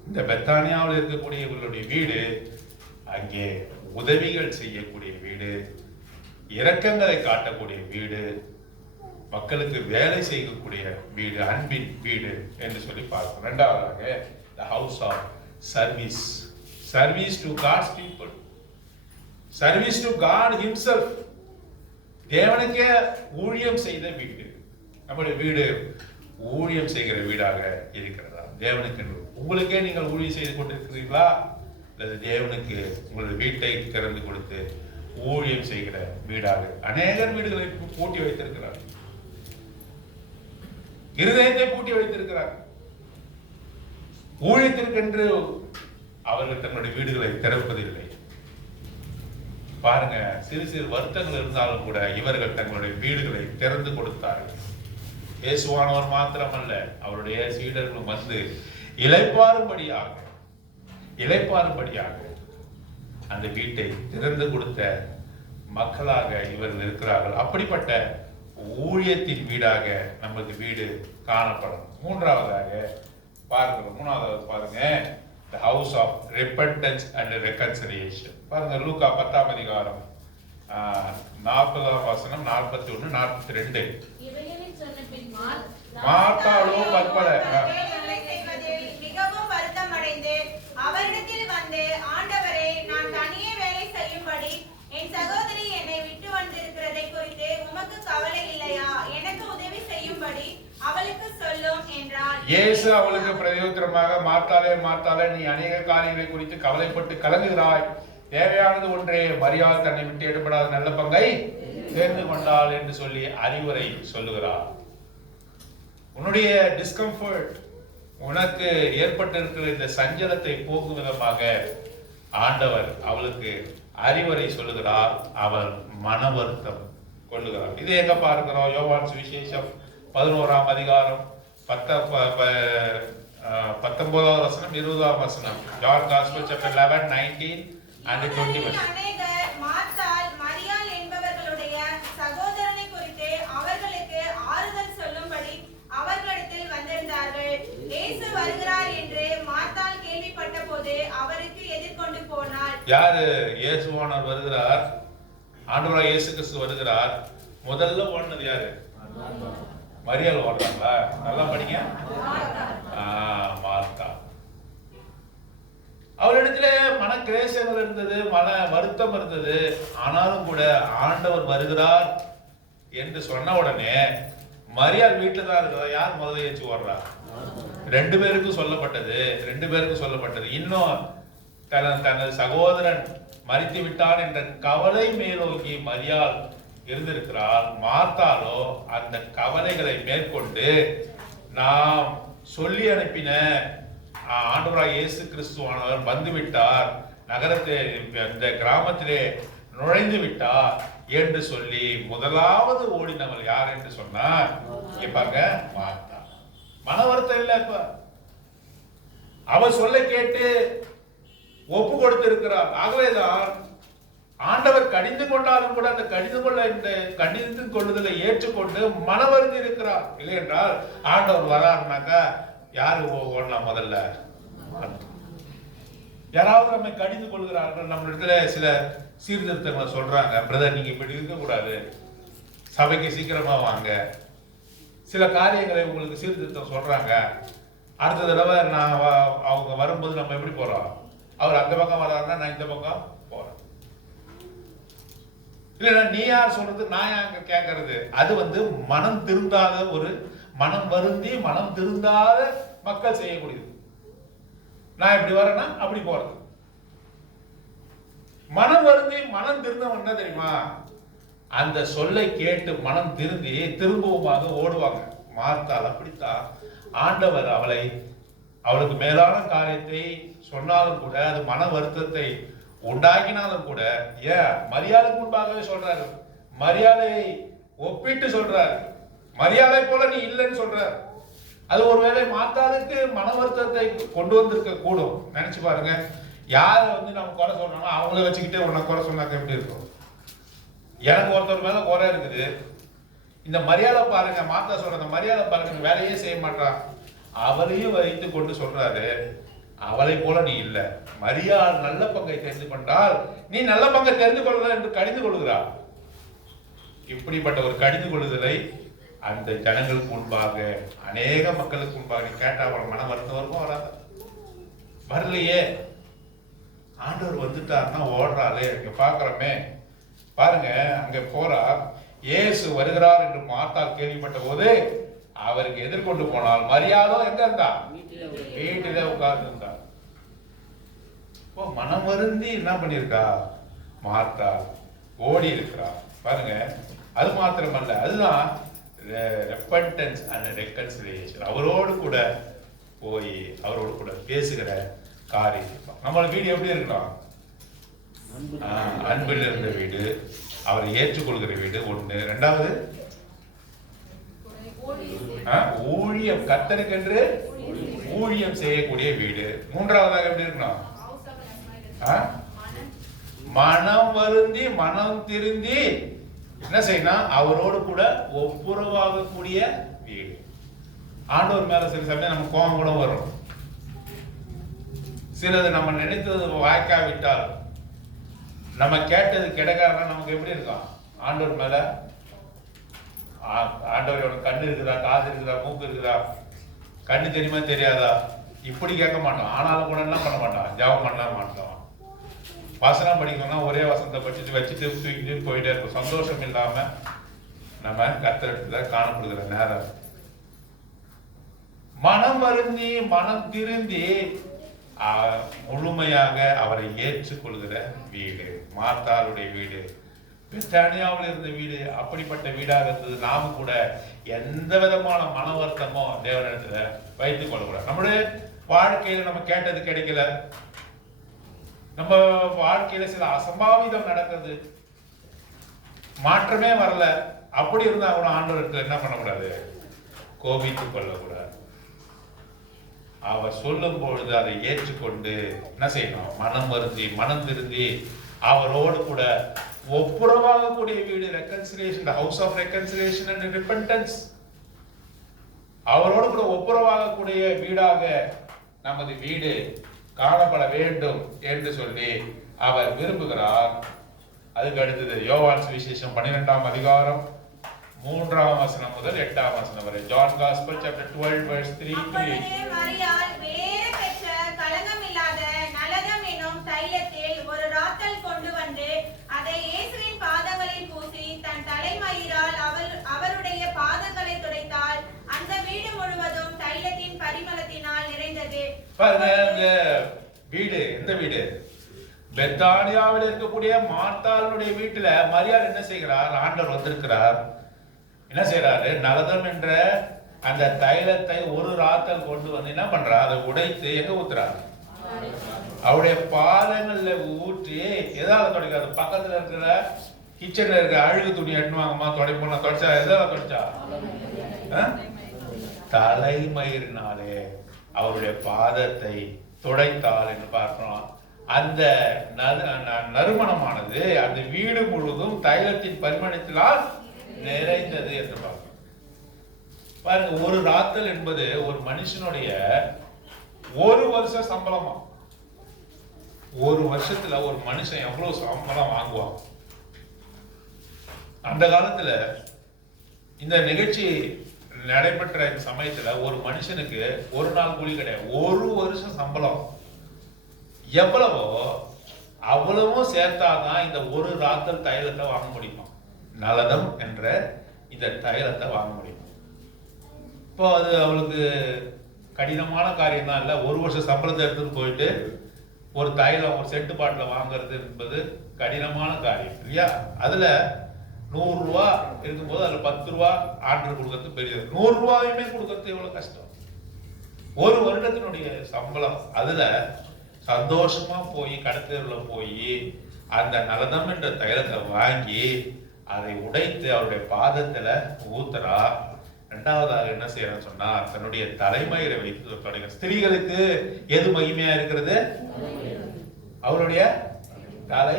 இந்த பெத்தானியாவில் இருக்கக்கூடிய இவர்களுடைய வீடு அங்கே உதவிகள் செய்யக்கூடிய வீடு, இரக்கங்களை காட்டக்கூடிய வீடு, மக்களுக்கு வேலை செய்யக்கூடிய வீடு, அன்பின் வீடு என்று சொல்லி பார்க்கிறோம். இரண்டாவதாக the house of service, service to God's people, service to God himself. தேவனுக்கே ஊழியம் செய்த வீடு. நம்முடைய வீடு ஊழியம் செய்கிற வீடாக இருக்கிறதா? தேவனுக்கு உங்களுக்கே நீங்கள் ஊழியம் செய்து கொண்டிருக்கிறீர்களா? அல்லது தேவனுக்கு உங்களுடைய வீட்டை திறந்து கொடுத்து ஊழியம் செய்கிற வீடாக? அநேகர் வீடுகளை பூட்டி வைத்திருக்கிறார், இருதயத்தை பூட்டி வைத்திருக்கிறார். ஊழியத்திற்கென்று அவர்கள் தங்களுடைய வீடுகளை திறப்பதில்லை. பாருங்க, சிறு சிறு வருத்தங்கள் இருந்தாலும் கூட இவர்கள் தங்களுடைய வீடுகளை திறந்து கொடுத்தார்கள். இயேசுவானவர் மாத்திரமல்ல, அவருடைய சீடர்களும் வந்து இளைப்பாறும்படியாக அந்த வீட்டை திறந்து கொடுத்த மக்களாக இவர்கள் இருக்கிறார்கள். அப்படிப்பட்ட ஊழியத்தின் வீடாக நமக்கு வீடு காணப்படும். மூன்றாவதாக பார்க்கிறோம். மூணாவது பாருங்க, the house of repentance and reconciliation. பாருங்க லூக்கா 10ஆம் அதிகாரம் 40ஆம் வசனம் 41 42. இவைகளில் சொன்ன பின் மார்த்தாளோ பற்பல மிகவும் வருத்தம் அடைந்து அவரிடத்தில் வந்து, ஆண்டவரே, நான் தனியே வேலை செய்யும்படி என் சகோதரி என்னை விட்டு வந்திருக்கிறதை குறித்து உமக்கு கவலை இல்லையா? எனக்கு உதவி செய்யும்படி அவளுக்கு சொல்லும் என்றார். இயேசு அவளுக்கு பிரதியுத்தரமாக, மார்த்தாளே மார்த்தாளே, நீ அநேக காரியங்களை குறித்து கவலைப்பட்டு கலங்குகிறாய், தேவையானது ஒன்றே, மரியாள் தன்னை விட்டு எடுபடாத நல்ல பங்கை தேர்ந்து கொண்டாள் என்று சொல்லி அறிவுரை சொல்லுகிறார். உன்னுடைய டிஸ்கம்ஃபர்ட், உனக்கு ஏற்பட்டிருக்கிற இந்த சஞ்சலத்தை போக்கும் விதமாக ஆண்டவர் அவளுக்கு அறிவுரை சொல்லுகிறார். அவள் மன வருத்தம் கொள்ளுகிறார். இது எங்க பார்க்கிறோம்? யோவான் சுவிசேஷம் 11ஆம் அதிகாரம் 19ஆவது வசனம் 20ஆம் வசனம். John gospel chapter 11, 19 and 20. அநேகர் மார்த்தாள், மரியாள் என்பவர்களுடைய சகோதரனை குறித்து அவர்களுக்கு ஆறுதல் சொல்லும்படி அவர்களிடத்தில் வந்திருந்தார்கள். இயேசு வருகிறார் என்று மார்த்தாள் கேள்விப்பட்ட போது அவருக்கு எதிர்கொண்டு போனாள். யாரு? இயேசுவானவர் வருகிறார், ஆண்டவராகிய இயேசு கிறிஸ்து வருகிறார். முதல்ல ஓடுனது யாரு? மரியாள் ஓடுறாங்களா? நல்லா படிங்க. மார்த்தா. அவரிடத்துல மன கிளேசங்கள் இருந்தது, மன வருத்தம் இருந்தது. ஆனாலும் கூட ஆண்டவர் வருகிறார் என்று சொன்ன உடனே மரியாள் வீட்டுல தான் இருக்கிறா. யார் முதல்ல ஏச்சு ஓடுறா? ரெண்டு பேருக்கும் சொல்லப்பட்டது. இன்னும் தனது சகோதரன் மரித்து விட்டான் என்ற கவலை மேலோங்கி மரியாள் இருந்திருக்கிறார். மார்த்தாலோ அந்த கவலைகளை மேற்கொண்டு, நாம் சொல்லி அனுப்பின ஆண்டவராகிய இயேசு கிறிஸ்துவானவர் வந்துவிட்டார், நகரத்தை இந்த கிராமத்திலே நுழைந்து விட்டார் என்று சொல்லி முதலாவது ஓடினவள் யார் என்று சொன்னார்? பாருங்க, மார்த்தா. மன வருத்தம் இல்ல, இப்ப அவ சொல்ல கேட்டு ஒப்பு கொடுத்திருக்கிறார். ஆகவேதான் ஆண்டவர் கடிந்து கொண்டாலும் கூட அந்த கடிந்து கொள்ளுதலை ஏற்றுக்கொண்டு மன வருந்தி இருக்கிறார். இல்லை என்றால் ஆண்டவர் வராருனாக்கா யாரு ஓடலாம்? முதல்ல யாராவது நம்மை கடிந்து கொள்கிறார்கள். நம்ம இடத்துல சில சீர்திருத்தங்களை சொல்றாங்க, பிரதர் நீங்க இப்படி இருக்க கூடாது, சபைக்கு சீக்கிரமா வாங்க, சில காரியங்களை உங்களுக்கு சீர்திருத்தம் சொல்றாங்க. அடுத்த தடவை நான் அவங்க வரும்போது நம்ம எப்படி போறோம்? அவர் அந்த பக்கம் வர்றாருன்னா நான் இந்த பக்கம் போறேன். இல்லைன்னா நீ யார் சொல்றது, நான் அங்க கேட்கறது? அது மனம் திருந்தாத, ஒரு மனம் வருந்தி மனம் திருந்தாத மக்கள் செய்யக்கூடியது. நான் இப்படி வரேன்னா அப்படி போறது. மனம் வருந்தி மனம் திருந்தவன் என்ன தெரியுமா? அந்த சொல்லை கேட்டு மனம் திருந்தி திரும்பவுமாக ஓடுவாங்க. மார்த்தாள் அப்படித்தான். ஆண்டவர் அவளுக்கு மேலான காரியத்தை சொன்னாலும் கூட, அது மன வருத்தத்தை உண்டாக்கினாலும் கூட, மரியாளுக்கு முன்பாகவே சொல்றாரு. மரியாதை ஒப்பிட்டு சொல்றாரு. மரியாதை போல நீ இல்லைன்னு சொல்றாரு. அது ஒருவேளை மார்த்தாளுக்கு மன வருத்தத்தை கொண்டு வந்திருக்க கூடும். நினைச்சு பாருங்க, யார நம்ம குறை சொல்றோம்னா அவங்கள வச்சுக்கிட்டே உன்னை குறை சொன்னாக்க எப்படி இருக்கும்? எனக்கு ஒருத்தர் மேல குறை இருக்குது. இந்த மரியாதை பாருங்க, மார்த்தா சொல்ற மரியாதை பாருங்க, வேலையே செய்ய மாட்டான். அவளையும் வைத்து கொண்டு சொல்றாரு, அவளை போல நீ இல்ல, மரியாள் நல்ல பங்கை தெரிந்து கொண்டால் நீ நல்ல பங்கை தெரிந்து கொள்ளலாம் என்று கடிந்து கொள்கிறார். இப்படிப்பட்ட ஒரு கடிந்து கொள்ளுதலை அந்த ஜனங்களுக்கு முன்பாக, அநேக மக்களுக்கு முன்பாக நீ கேட்டா அவன் மன வருத்தம் வருமா? வராத? வரலையே. ஆண்டவர் வந்துட்டாருன்னா ஓடுறாளே. இங்க பாக்குறோமே பாருங்க, அங்க போறா. இயேசு வருகிறார் என்று மார்த்தாள் கேள்விப்பட்ட போது அவருக்கு எதிர்கொண்டு போனால், மரியாதோ எங்க இருந்தா? வீட்டிலே உட்கார்ந்து இருந்தா. மனம் வருந்தி என்ன பண்ணிருக்கா? மார்த்தாள் ஓடி இருக்கிறா. பாருங்க, அது மாத்திரமல்ல, அதுதான் repentance and reconciliation. அவரோடு கூட போய் அவரோடு கூட பேசுகிற காரியம். நம்மளோட வீடு எப்படி இருக்கணும்? அன்பில் இருந்த வீடு, அவரை ஏற்றுக்கொள்கிற வீடு ஒண்ணு. ரெண்டாவது ஊழியம், கர்த்தருக்கென்று ஊழியம் செய்யக்கூடிய வீடு. மூன்றாவதாக எப்படி இருக்கணும்? மனம் வருந்தி மனம் திருந்தி என்ன செய்யணும், அவரோடு கூட ஒப்புரவாகக்கூடிய வீடு. ஆண்டவர் மேல சில சமயம் நம்ம கோபம் கூட வரும். சிலது நம்ம நினைத்தது வாய்க்காவிட்டால், நம்ம கேட்டது கிடைக்காம நமக்கு எப்படி இருக்கும்? ஆண்டவர் மேல, ஆண்டவரோட கண்ணு இருக்குதா, காது இருக்குதா, மூக்கு இருக்குதா, கண்ணு தெரியுமா தெரியாதா, இப்படி கேட்க மாட்டோம். ஆனாலும் கூட என்ன பண்ண மாட்டோம், ஜெபம் பண்ண மாட்டோம். வசனம் படிக்கணும்னா ஒரே வசனத்தை படிச்சுட்டு வச்சுட்டு தூக்கிட்டு போயிட்டே இருக்கும். சந்தோஷம் இல்லாம நம்ம கர்த்தரிடத்துல காணப்படுகிற நேரம். மனம் வருந்தி மனம் திருந்தி முழுமையாக அவரை ஏற்றுக்கொள்கிற வீடு மார்த்தாளுடைய வீடு, பெத்தானியாவில் இருந்த வீடு. அப்படிப்பட்ட வீடாக இருந்தது. நாம கூட எந்த விதமான மன வருத்தமோ தேவனிடத்துல வைத்துக் கொள்ளக்கூடாது. நம்முடைய வாழ்க்கையில நம்ம கேட்டது கிடைக்கல, நம்ம வாழ்க்கையில சில அசம்பாவிதம் நடக்குது, மாற்றமே வரல. அப்படி இருந்தா கூட ஆண்டவருக்கு என்ன பண்ணக்கூடாது, கோபித்துக் கொள்ளக்கூடாது. அவர் சொல்லும் பொழுது அதை ஏற்றுக்கொண்டு என்ன செய்யணும், மனம் வருந்தி மனம் திருந்தி அவரோடு கூட ஒப்புரவாகக்கூடிய வீடு. Reconciliation, house of reconciliation and repentance. அவரோடு கூட ஒப்புரவாகக்கூடிய வீடாக நமது வீடு காணப்பட வேண்டும் என்று சொல்லி அவர் விரும்புகிறார். அதுக்கு அடுத்தது யோவான் சுவிசேஷம் 12ஆம் அதிகாரம் 3ஆம் வசனம் முதல் 8ஆம் வசனம் வரை. John gospel chapter 12 verse 3 to 8. மரியாள் வேறு பெற்ற கலங்கமில்லாத நலதம் என்னும் தைலத்தில் ஒரு ராத்தல் கொண்டு வந்து அதை இயேசுவின் பாதங்களில் பூசி தன் தலைமயிரால் அவருடைய பாதங்களை துடைத்தாள். அந்த வீடு முழுவதும் தைலத்தின் பரிமளத்தினால் நிறைந்தது. வீடு எந்த வீடு? பெத்தானியாவில் இருக்கக்கூடிய மார்த்தாளுடைய வீட்டுல மரியாள் என்ன செய்கிறார்? ஆண்டவர் வந்திருக்கிறார். என்ன செய்யறாரு? நலதம் என்ற அந்த தைலத்தை ஒரு ராத்தல் கொண்டு வந்து என்ன பண்றா, அதை உடைத்து எங்க ஊத்துறாரு? அவருடைய பாதங்கள்ல ஊற்றி. எதாவது துடைக்காது, பக்கத்துல இருக்கிற கிச்சன்ல இருக்க அழுகு துணி எட்டுவாங்கம்மா துடைப்போம், துடைச்சா எதாவது துடைச்சா? தலைமயிரினாலே அவருடைய பாதத்தை துடைத்தாள் என்று பார்க்கிறோம். அந்த நறுமணமானது அந்த வீடு முழுவதும் தைலத்தின் பரிமாணத்தினால் நிறைந்தது என்று பார்க்கிறோம். பாருங்க, ஒரு ராத்தல் என்பது ஒரு மனுஷனுடைய ஒரு வருஷ சம்பளமா. ஒரு வருஷத்துல ஒரு மனுஷன் எவ்வளவு சம்பளம் வாங்குவான்? அந்த காலத்துல இந்த நிகழ்ச்சி நடைபெற்ற இந்த சமயத்துல ஒரு மனுஷனுக்கு ஒரு நாள் கூலி கிடையாது. ஒரு வருஷம் சம்பளம் எவ்வளவோ அவ்வளவும் சேர்த்தாதான் இந்த ஒரு ராத்தல் தைலத்தை வாங்க முடியுமா, நலதம் என்ற இந்த தைலத்தை வாங்க முடியும். இப்போ அது அவளுக்கு கடினமான காரியம் தான் இல்லை. ஒரு வருஷம் சம்பளத்தை எடுத்துட்டு போயிட்டு ஒரு தைலம் ஒரு செட்டு பாட்டில் வாங்குறது என்பது கடினமான காரியம் இல்லையா? அதுல 100 ரூபா இருக்கும்போது அதுல 10 ரூபா ஆர்டர் கொடுக்கறது பெரியது. 100 ரூபாயுமே கொடுக்கறது எவ்வளவு கஷ்டம். ஒரு வருடத்தினுடைய சம்பளம். அதுல சந்தோஷமா போய் கடத்தேர்ல போய் அந்த நலதம் என்ற தைலத்தை வாங்கி அதை உடைத்து அவருடைய பாதத்துல ஊத்துறா. இரண்டாவதாக என்ன செய்யறன்னு சொன்னா, தன்னுடைய தலைமயிரை வைத்து தொடங்க. ஸ்திரீகளுக்கு எது மகிமையா இருக்கிறது? அவருடைய தலை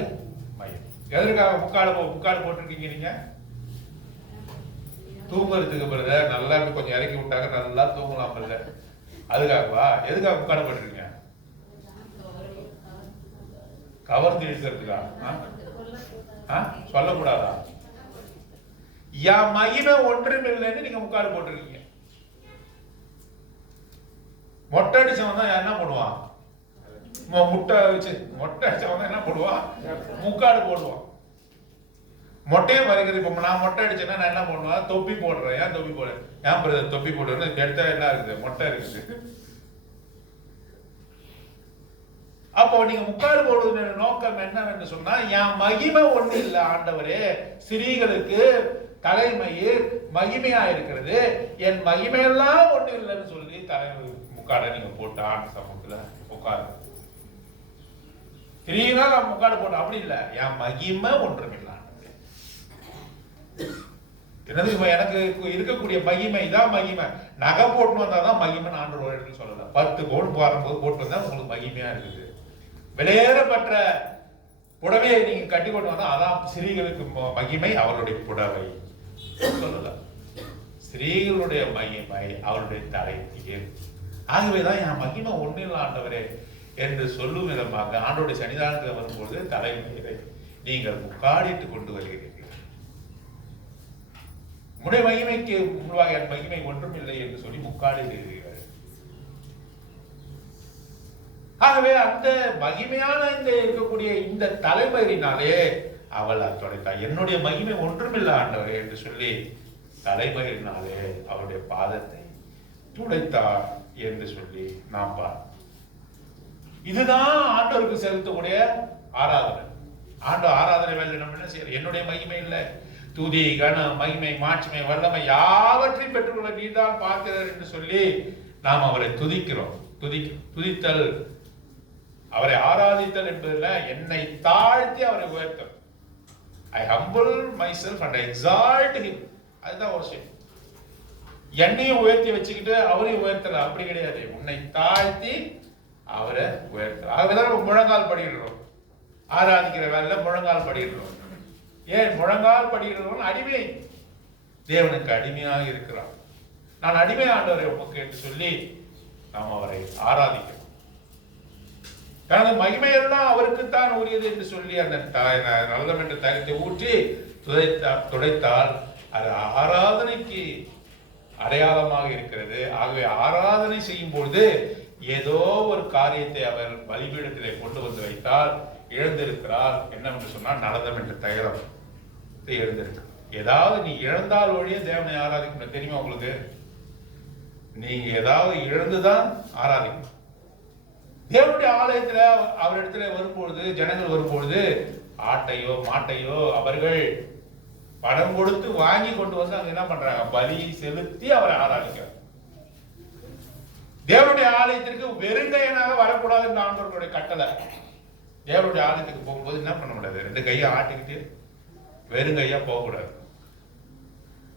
மயிர். எதற்காக முக்காடு போட்டிருக்கீங்க நீங்க? தூங்குறதுக்கு பிறகு நல்லா கொஞ்சம் இறக்கி விட்டாங்க, நல்லா தூங்கலாம் பிறகு. அதுக்காகவா? எதுக்காக முக்காடு போட்டிருக்கீங்க? கவர்ந்து இழுக்கிறதுக்கா? சொல்லக்கூடாதா? என் மகிமை ஒன்றும் இல்லைன்னு நீங்க முக்காடு போட்டிருக்கீங்க. மொட்டை அடிச்சவன் தான் என்ன பண்ணுவான்? மொட்டை அடிச்சவன் தான் என்ன பண்ணுவான்? முக்காடு போடுவான். மொட்டையை பறிக்கிறது. இப்ப நான் மொட்டை அடிச்சேன்னா நான் என்ன பண்ணுவேன்? தொப்பி போடுறேன். ஏன் தொப்பி போடுறேன்? ஏன் தொப்பி போடுறேன்னு எடுத்தா என்ன இருக்குது? மொட்டை இருக்குது. அப்போ நீங்க முக்காடு போடுவதோட நோக்கம் என்னவென்று சொன்னா, என் மகிமை ஒண்ணு இல்லை ஆண்டவரே, ஸ்திரீகளுக்கு தலைமயிர் மகிமையா இருக்கிறது, என் மகிமையெல்லாம் ஒண்ணு இல்லைன்னு சொல்லி முக்காடை நீங்க போட்டு ஆண்டு சமூகத்துல உட்காரு. ஸ்திரீனா முக்காடு போட்டு அப்படி இல்லை, என் மகிமை ஒன்றும் இல்லை. என்னது எனக்கு இருக்கக்கூடிய மகிமை தான் மகிமை. நகை போட்டு வந்தாதான் மகிமைன்னு ஆண்டு ஒரு இடத்துல சொல்லல. 10 பவுன் போடும்போது போட்டு வந்தா உங்களுக்கு மகிமையா இருக்குது. வெளியேறப்பட்ட புடவையை நீங்க கட்டி கொண்டு வந்தா அதான் ஸ்திரீகளுக்கு மகிமை அவருடைய புடவை சொல்லலாம். ஸ்திரீகளுடைய மகிமை அவருடைய தலைக்கு. ஆகவேதான் என் மகிமை ஒன்றில் ஆண்டவரே என்று சொல்லும் விதமாக ஆண்டோடைய சன்னிதானத்தில் வரும்போது தலைமையை நீங்கள் முக்காடிட்டு கொண்டு வருகிறீர்கள். உடைய மகிமைக்கு முன்பாக என் மகிமை ஒன்றும் இல்லை என்று சொல்லி முக்காடிடுகிறீர்கள். ஆகவே அந்த மகிமையான இந்த இருக்கக்கூடிய இந்த தலைமயிரினாலே அவள் துடைத்தாள். என்னுடைய மகிமை ஒன்றுமில்லை ஆண்டவரே என்று சொல்லி தலைமயிரினாலே அவருடைய பாதத்தை துடைத்தார் என்று சொல்லி நாம் பார்ப்போம். இதுதான் ஆண்டவருக்கு செலுத்தக்கூடிய ஆராதனை. ஆராதனை வேலை நம்ம என்ன செய்யறோம்? என்னுடைய மகிமை இல்லை, துதி கன மகிமை மாட்சிமை வல்லமை யாவற்றையும் பெற்றுக்கொள்ள நீதான் பார்க்கிறார் என்று சொல்லி நாம் அவரை துதிக்கிறோம். துதித்தல், அவரை ஆராதித்தல் என்பதில் என்னை தாழ்த்தி அவரை உயர்த்தல். I humble myself and exalt him. அதுதான் worship. என்னையும் உயர்த்தி வச்சுக்கிட்டு அவரையும் உயர்த்தல, அப்படி கிடையாது. உன்னை தாழ்த்தி அவரை உயர்த்தல். ஆகவேதான் நம்ம முழங்கால் படிக்கிறோம். ஆராதிக்கிற வேலை முழங்கால் படிக்கிறோம். ஏன் முழங்கால் படிக்கிறோம்? அடிமை, தேவனுக்கு அடிமையாக இருக்கிறான். நான் அடிமை ஆண்டவரை உமக்கு என்று சொல்லி நாம் அவரை ஆராதிக்கிறோம். தனது மகிமையெல்லாம் அவருக்குத்தான் உரியது என்று சொல்லி அந்த நல்லம் என்ற தகத்தை ஊற்றி துடைத்தால் அது ஆராதனைக்கு அடையாளமாக இருக்கிறது. ஆகவே ஆராதனை செய்யும் பொழுது ஏதோ ஒரு காரியத்தை அவர் பலிபீடத்திலே கொண்டு வந்து வைத்தால் இழந்திருக்கிறார். என்னவென்று சொன்னால் நலதம் என்ற தகரம் இழந்திருக்கிறார். ஏதாவது நீ இழந்தால் ஒழிய தேவனை ஆராதிக்கணும். தெரியுமா உங்களுக்கு? நீங்க ஏதாவது இழந்துதான் ஆராதிக்கணும். தேவனுடைய ஆலயத்துல அவரிடத்துல வரும்பொழுது, ஜனங்கள் வரும்பொழுது ஆட்டையோ மாட்டையோ அவர்கள் பணம் கொடுத்து வாங்கி கொண்டு வந்து அங்க என்ன பண்றாங்க? பலி செலுத்தி அவரை ஆராதிக்கிறார். தேவனுடைய ஆலயத்திற்கு வெறுங்கையனாக வரக்கூடாது என்று ஆண்டவர்களுடைய கட்டளை. தேவனுடைய ஆலயத்துக்கு போகும்போது என்ன பண்ண முடியாது? ரெண்டு கையை ஆட்டிக்கிட்டு வெறுங்கையா போகக்கூடாது.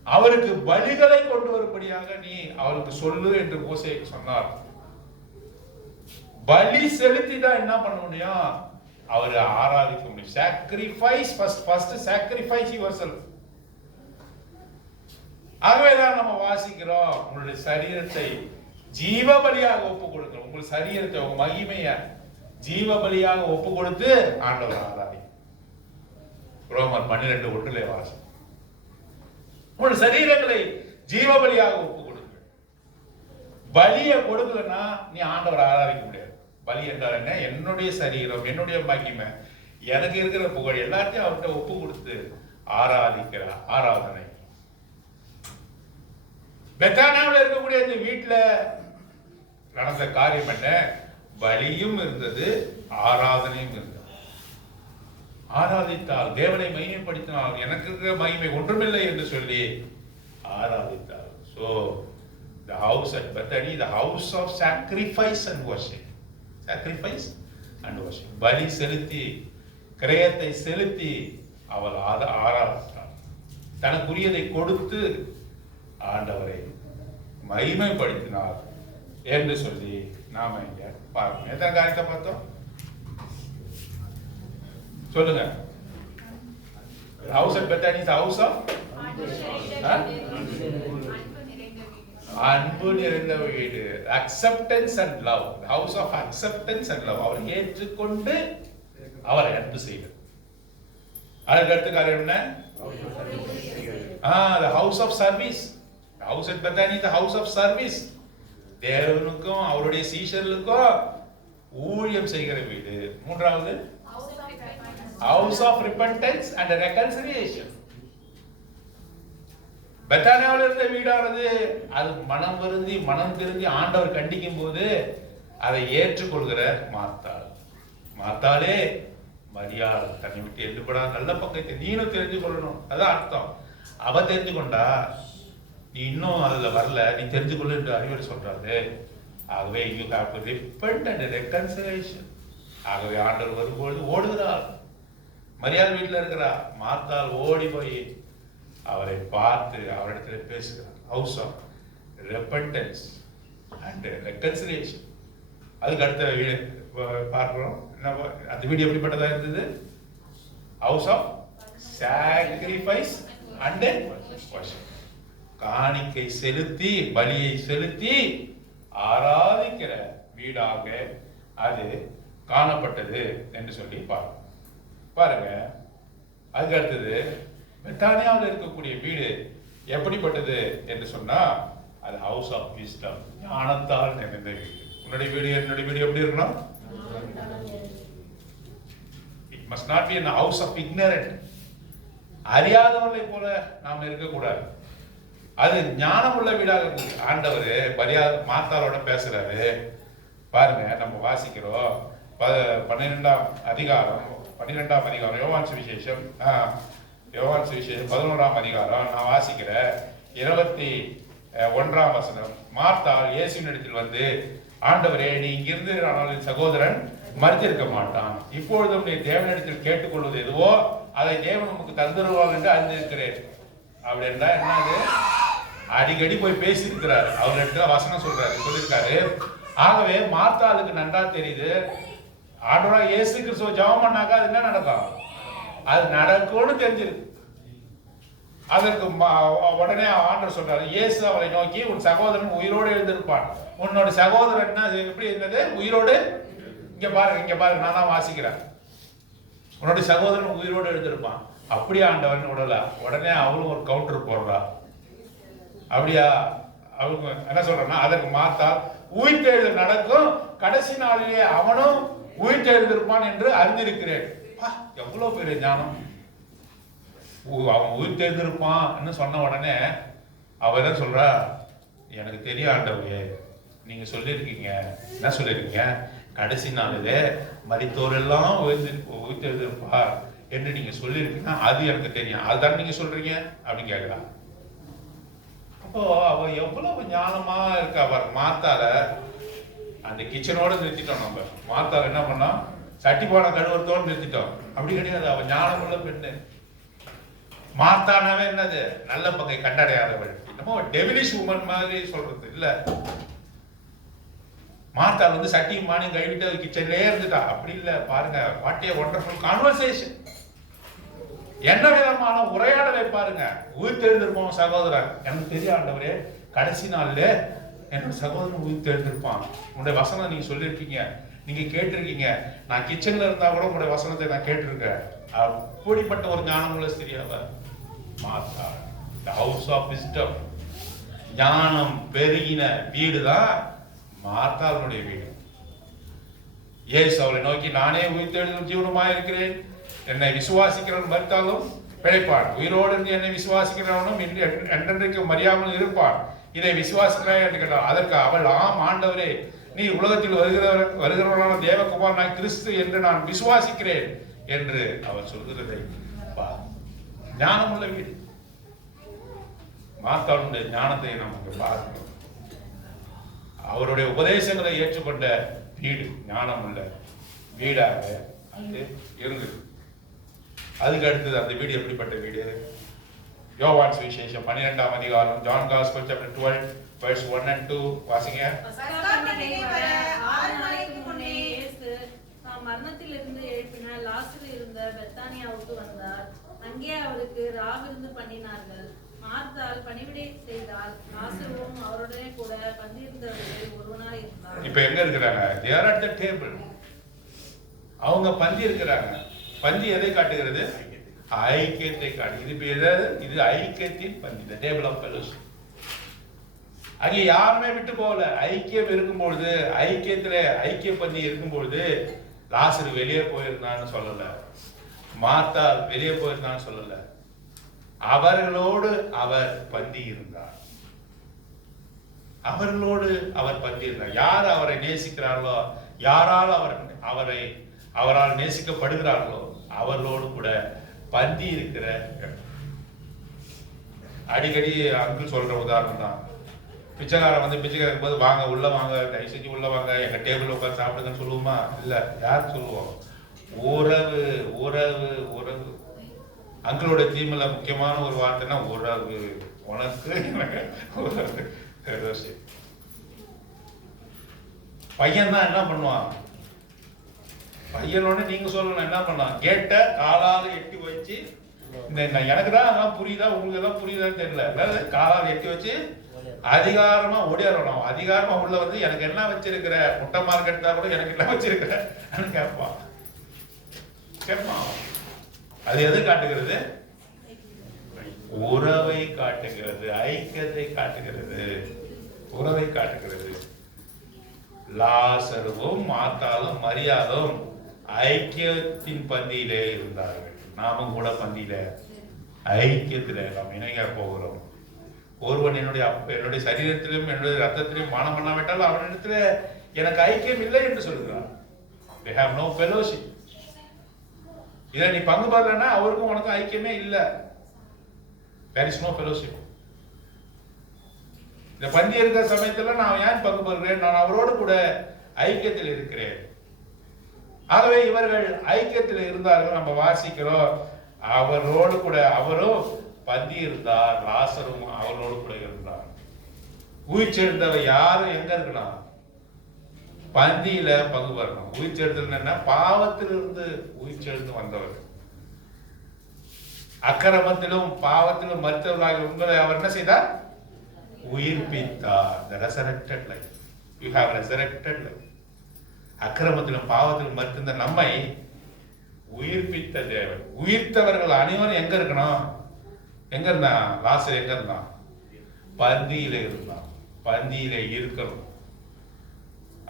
அவருக்கு பலிகளை கொண்டு வரும்படியாக நீ அவருக்கு சொல்லு என்று மோசேக்கு சொன்னார். பலி செலுத்தி தான் என்ன பண்ண முடியும்? அவரை ஆராதிக்க முடியும். sacrifice first sacrifice yourself. ஆகவேதான் நம்ம வாசிக்கிறோம், உங்களுடைய சரீரத்தை ஜீவ பலியாக ஒப்பு கொடுக்கணும். உங்கள் சரீரத்தை, உங்க மகிமைய ஜீவ பலியாக ஒப்பு கொடுத்து ஆண்டவர் ஆராதி. ரோமர் 12:1 வாசி. உங்களுடைய சரீரங்களை ஜீவ பலியாக ஒப்பு கொடுங்க. பலியை கொடுக்கலன்னா நீ ஆண்டவர் ஆராதிக்க முடியாது. பலி என்றால் என்ன? என்னுடைய சரீரம், என்னுடைய மகிமை, எனக்கு இருக்கிற புகழ் எல்லாத்தையும் அவர்கிட்ட ஒப்பு கொடுத்து ஆராதிக்கிற ஆராதனை. பெத்தானியாவில் இருக்கக்கூடிய இந்த வீட்டுல நடந்த காரியம் என்ன? பலியும் இருந்தது, ஆராதனையும் இருந்தது. ஆராதித்தால், தேவனை மகிமைப்படுத்தினால், எனக்கு இருக்கிற மகிமை ஒன்றுமில்லை என்று சொல்லி ஆராதித்தார். So the house at Bethany, the house of sacrifice and worship. Sacrifice and worship. பலி செலுத்தி, கிரயத்தை செலுத்தி அவள் ஆராதித்தாள். தனக்குரியதை கொடுத்து ஆண்டவரை மகிமைப்படுத்தினார் என்று சொல்லி நாம இங்க பார்க்கணும். எத்தனை காரியத்தை பார்த்தோம் சொல்லுங்க? House at Bethany is the house of அன்பு நிறைந்த வீடு. Acceptance and love. House of acceptance and love. அவரை ஏற்றுக்கொண்டு அவரை அன்பு செய்வது. அதுக்கு அடுத்த காரியம் என்ன? the house of service. House at Bethany, the house of service. தேவனுக்கும் அவருடைய சீஷர்களுக்கும் ஊழியம் செய்கிற வீடு. மூன்றாவது house of repentance and reconciliation. பெத்தானியாவில் இருந்த வீடானது அது மனம் வருந்தி, மனம் திருந்தி ஆண்டவர் கண்டிக்கும் போது அதை ஏற்றுக்கொள்கிற மாத்தாளே மரியாதை தன்னை விட்டு எழுப்படா நல்ல பக்கத்தை நீனும் தெரிஞ்சு கொள்ளணும். அதான் அர்த்தம். அவ தெரிஞ்சு கொண்டா நீ இன்னும் அதுல வரல, நீ தெரிஞ்சு கொள்ளு என்று அறிவுரை சொல்றாரு. ஆகவே you have to repent and reconciliation. ஆகவே ஆண்டவர் வரும்பொழுது ஓடுகிறார். மரியாதை வீட்டில் இருக்கிறா. மாத்தாள் ஓடி போய் அவரை பார்த்து அவரிடத்துல பேசுகிறார். House of repentance and reconciliation. அதுக்கு அடுத்த பார்க்கிறோம். அந்த வீடு எப்படிப்பட்டதா இருந்தது? House of sacrifice and worship. காணிக்கை செலுத்தி பலியை செலுத்தி ஆராதிக்கிற வீடாக அது காணப்பட்டது என்று சொல்லி பாருங்க. அதுக்கு அடுத்தது பெத்தானியாவில் இருக்கக்கூடிய வீடு எப்படிப்பட்டது என்று சொன்னா அது ஹவுஸ் ஆஃப் விஸ்டம், ஞானத்தால் நிறைந்த வீடு. உன்னுடைய வீடு என்னுடைய வீடு எப்படி இருக்கணும்? It must not be an house of ignorant. அறியாதவர்களை போல நாம் இருக்கக்கூடாது. அது ஞானம் உள்ள வீடாக இருக்குது. ஆண்டவர் மாத்தாளோட பேசுறாரு பாருங்க. நம்ம வாசிக்கிறோம் 12ஆம் அதிகாரம் யோவான் சுவிசேஷம் 11ஆம் அதிகாரம் நான் வாசிக்கிறேன் 21ஆம் வசனம். மார்த்தாள் இயேசுவினிடத்தில் வந்து, ஆண்டவரே, நீ இங்கிருந்து ஆனால் சகோதரன் மறித்திருக்க மாட்டான். இப்பொழுதும் நீ தேவனிடத்தில் கேட்டுக்கொள்வது எதுவோ அதை தேவன் நமக்கு தந்துருவாங்க என்று அறிந்திருக்கிறேன். அப்படி இருந்தா என்னது? அடிக்கடி போய் பேசியிருக்கிறார். அவர் இடத்துல வசனம் சொல்லியிருக்காரு. ஆகவே மார்த்தாளுக்கு நன்றா தெரியுது, ஆண்டவரா இயேசு கிறிஸ்துவ ஜெபம் பண்ணாக்கா அது என்ன நடக்கும்? அது நடக்கும்னு தெரிஞ்சிருக்கு. அதற்கு உடனே ஆண்டவர் சொல்றாரு, இயேசு அவளை நோக்கி, உன் சகோதரன் உயிரோடு எழுந்திருப்பான். உன்னோட சகோதரன் எப்படி இருந்தது? உயிரோடு. இங்க பாருங்க நான் தான் வாசிக்கிறேன். உன்னோட சகோதரன் உயிரோடு எழுந்திருப்பான். அப்படியே ஆண்டவன் விடல. உடனே அவளும் ஒரு கவுண்டர் போடுறா. அப்படியா? அவங்க என்ன சொல்றா? அதற்கு மார்த்தாள், உயிர்த்தெழுதல் நடக்கும், கடைசி நாளிலே அவனும் உயிர்த்தெழுந்திருப்பான் என்று அறிந்திருக்கிறேன். எவ்வளவு பெரிய ஞானம்! அவன் உயிர்த்தெழுந்திருப்பான் சொன்ன உடனே அவ என்ன சொல்றா? எனக்கு தெரியும் ஆண்டவரே, நீங்க சொல்லியிருக்கீங்க. என்ன சொல்லியிருக்கீங்க? கடைசி நாளிலே மரித்தோரெல்லாம் உயிர்த்தெழுந்திருப்பார் என்று நீங்க சொல்லியிருக்கீங்க. அது எனக்கு தெரியும். அதுதான் நீங்க சொல்றீங்க அப்படின்னு கேட்கிறா. அப்போ அவ எவ்வளவு ஞானமா இருக்கா அவர். மார்த்தால அந்த கிச்சனோட நிறுத்திட்டோம். நம்ம மார்த்தால என்ன பண்ணோம்? சட்டி போன கழுவுறதோடு நிறுத்திட்டோம். அப்படி கிடையாது. அவ ஞானம் உள்ள பெண்ணு. மார்த்தானாவே என்னது? நல்ல பங்கை கண்டடையாதவள். என்னமோ டெவிலிஷ் உமன் மாதிரி சொல்றது இல்ல. மார்த்தாள் வந்து சட்டியும் மானியும் கழுவிட்டு கிச்சன்லயே இருந்துட்டா. அப்படி இல்ல. பாருங்க, வாட் ஏ வண்டர்ஃபுல் கான்வர்சேஷன். என்ன விதமான உரையாடலை பாருங்க. உயிர்த்தெழுந்திருப்போம் சகோதரன். எனக்கு தெரியும் ஆண்டவரே, கடைசி நாள்ல என்னோட சகோதரன் உயிர்த்தெழுந்திருப்பான். உங்களுடைய வசனம் நீங்க சொல்லியிருக்கீங்க, நீங்க கேட்டிருக்கீங்க. நான் கிச்சன்ல இருந்தா கூட உங்களுடைய வசனத்தை நான் கேட்டிருக்கேன். அப்படிப்பட்ட ஒரு ஞானமுள்ள ஸ்திரியாவ மார்த்தாள். ஹவுஸ் ஆஃப் விஸ்டம், ஞானம் பெருகின வீடுதான் மார்த்தாளுடைய வீடு. இயேசு அவளை நோக்கி, நானே உயிர்த்தெழுதலும் ஜீவனுமாய் இருக்கிறேன். என்னை விசுவாசிக்கிறவன் மரித்தாலும் பிழைப்பான். உயிரோடு இருந்து என்னை விசுவாசிக்கிறவனும் என்றென்றைக்கு மறியாமல் இருப்பான். இதை விசுவாசிக்கிறாய் என்று கேட்டார். அதற்கு அவள், ஆம் ஆண்டவரே, நீ உலகத்தில் வருகிறவரான தேவகுமார் நான் கிறிஸ்து என்று நான் விசுவாசிக்கிறேன் என்று அவர் சொல்கிறதை ஞானமுள்ள வீடு. மார்த்தாளுடைய ஞானத்தை நமக்கு பார்க்கணும். அவருடைய உபதேசங்களை ஏற்றுக்கொண்ட வீடு ஞானமுள்ள வீடாக அது இருந்தது. அதுக்கு அடுத்தது அந்த வீடு எப்படிப்பட்ட வீடு? யோவான் சுவிசேஷம் 12ஆம் அதிகாரம், John gospel chapter 12 verse 1 and 2 வாசிங்க. மரணத்திலிருந்து எழுப்பின லாசரு இருந்த பெத்தானியாவுக்கு வந்தார். அங்கே அவருக்கு ராவிருந்து பண்ணினார்கள். மார்த்தாள் பணிவிடை செய்தால், லாசருவும் அவருடனே கூட பந்தியிருந்தவர்களில் ஒருவனாய் இருந்தார். இப்ப எங்க இருக்கிறாங்க? they are at the table. அவங்க பந்தி இருக்கிறாங்க. பந்தி எதை காட்டுகிறது? ஐக்கியத்தை காட்டுகிறது. இது ஐக்கியத்தின் பந்தி, the table of fellowship. அங்கே யாருமே விட்டு போகல. ஐக்கியம் இருக்கும்பொழுது, ஐக்கியத்திலே ஐக்கிய பந்தி இருக்கும்பொழுது லாசரு வெளியே போயிருந்தான்னு சொல்லல, மார்த்தாள் வெளியே போயிருந்தான்னு சொல்லல. அவர்களோடு அவர் பந்தி இருந்தார். அவர்களோடு அவர் பந்தி இருந்தார். யார் அவரை நேசிக்கிறார்களோ, யாரால் அவரால் நேசிக்கப்படுகிறார்களோ அவர்களோடு கூட பந்தி இருக்கிற. அடிக்கடி அங்கிள் சொல்ற உதாரணம் தான். பிச்சைக்காரன் வந்து பிச்சைக்காரன் இருக்கும்போது, வாங்க உள்ள வாங்க, தயவு செஞ்சு உள்ள வாங்க, எங்க டேபிள் உட்காந்து சாப்பிடுங்கன்னு சொல்லுவோமா? இல்ல. யார் சொல்லுவோம்? உறவு உறவு உறவு. அங்கிளோட தீமில முக்கியமான ஒரு வார்த்தைன்னா உறவு. உனக்கு உறவு. பையன் தான் என்ன பண்ணுவான்? பையனோட நீங்க சொல்லணும் என்ன பண்ணலாம், கேட்டை காலால எட்டி வச்சு, இந்த எனக்கு தான் அதெல்லாம் புரியுதா உங்களுக்கு எல்லாம் புரியுதான்னு தெரியல, அதாவது காலால எட்டி வச்சு அதிகாரமா ஓடியாரணும். அதிகாரமா உள்ள வந்து எனக்கு என்ன வச்சிருக்கிற, முட்டை மார்க்கெட் தான் கூட எனக்கு என்ன வச்சிருக்கிற கேட்பான். அது எது காட்டுகிறது? உறவை காட்டுகிறது, ஐக்கியத்தை காட்டுகிறது, உறவை காட்டுகிறது. லாசருவும் மார்த்தாளும் மரியாளும் ஐக்கியத்தின் பந்தியிலே இருந்தார்கள். நாமும் கூட பந்தியில ஐக்கியத்தில் நாம் இணைய போகிறோம். ஒருவன் என்னுடைய சரீரத்திலும் என்னுடைய ரத்தத்திலும் மானம் பண்ணாவிட்டால் அவனிடத்துல எனக்கு ஐக்கியம் இல்லை என்று சொல்கிறான். They have no fellowship. இதை நீ பங்கு பாருன்னா அவருக்கும் உனக்கும் ஐக்கியமே இல்லை. There is no fellowship. இந்த பந்தி இருக்கிற சமயத்துல நான் ஏன் பங்கு பெறுகிறேன்? நான் அவரோடு கூட ஐக்கியத்தில் இருக்கிறேன். ஆகவே இவர்கள் ஐக்கியத்தில் இருந்தார்கள். நம்ம வாசிக்கிறோம், அவரோடு கூட அவரும் பந்தி இருந்தார், லாசரும் அவரோடு கூட இருந்தார். உயிர்ச்செழுந்தவர் யாரும் எங்க இருக்கலாம்? பந்தியில பங்கு பெறணும். உயிர்ச்செழுந்தல் பாவத்திலிருந்து உயிர்ச்செழுந்து வந்தவர். அக்கிரமத்திலும் பாவத்திலும் மருத்துவர்களாக உங்களை அவர் என்ன செய்தார்? உயிர்ப்பித்தார். The resurrected life. You have resurrected life. அக்கிரமத்திலும் பாவத்திலும் மறுத்திருந்த நம்மை உயிர்ப்பித்த தேவன். உயிர்த்தவர்கள் அனைவரும் எங்க இருக்கணும்? எங்க இருந்தான்? லாசர் எங்க இருந்தான்? பந்தியில இருந்தான். பந்தியில இருக்கணும்.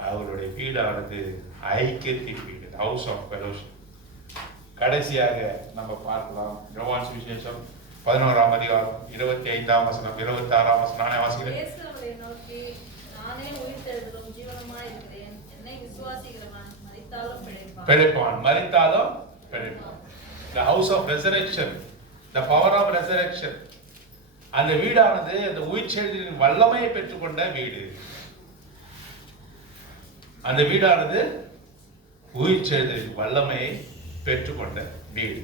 அவருடைய வீடானது ஐக்கியத்தின் வீடு, ஹவுஸ் ஆஃப் ஃபெலோஷிப். கடைசியாக நம்ம பார்க்கலாம் யோவான் சுவிசேஷம் 11ஆம் அதிகாரம் 25ஆம் வசனம் 26ஆம் வசனம். நானே வாசிக்கிறேன். இயேசு அவரை நோக்கி, நானே உயிர்த்தெழுதலும் ஜீவனுமாய் இருக்கிறேன். என்னை விசுவாசிக்கிறவன் மரித்தாலும் பிழைப்பான். மரித்தாலும் பிழைப்பான். The house of resurrection, the power of resurrection. அந்த வீடானது அந்த உயிர்ச்செழுதலின் வல்லமையை பெற்றுக்கொண்ட வீடு. அந்த வீடானது உயிர்ச்செழுதலின் வல்லமையை பெற்றுக்கொண்ட வீடு.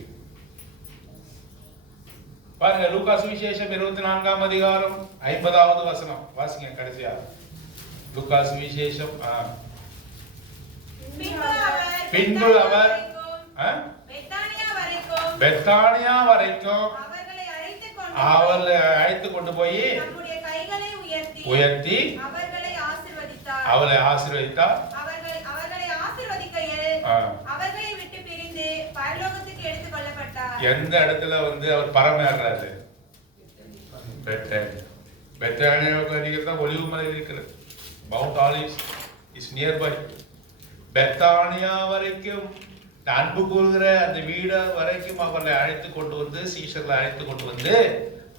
பாருங்க, லூக்கா சுவிசேஷம் 24ஆம் அதிகாரம் 50வது வசனம் வாசிங்க கடைசியா. லூக்கா சுவிசேஷம் பின்பு அவர் பெத்தானியா வரைக்கும் அவர்களை அழைத்து கொண்டு போய் உயர்த்தி அவளை ஆசீர்வதித்தார். எந்த இடத்துல வந்து அவர் பரமேறாரு? பெத்தானியாவுக்கு அதிகம் தான் ஒலிவு மலை இருக்கிறது. Mount olives is nearby. Bethany வரைக்கும் அன்பு கூறுகிற அந்த வீடு வரைக்கும் அவர்களை அழைத்து கொண்டு வந்து, சீஷர்களை அழைத்து கொண்டு வந்து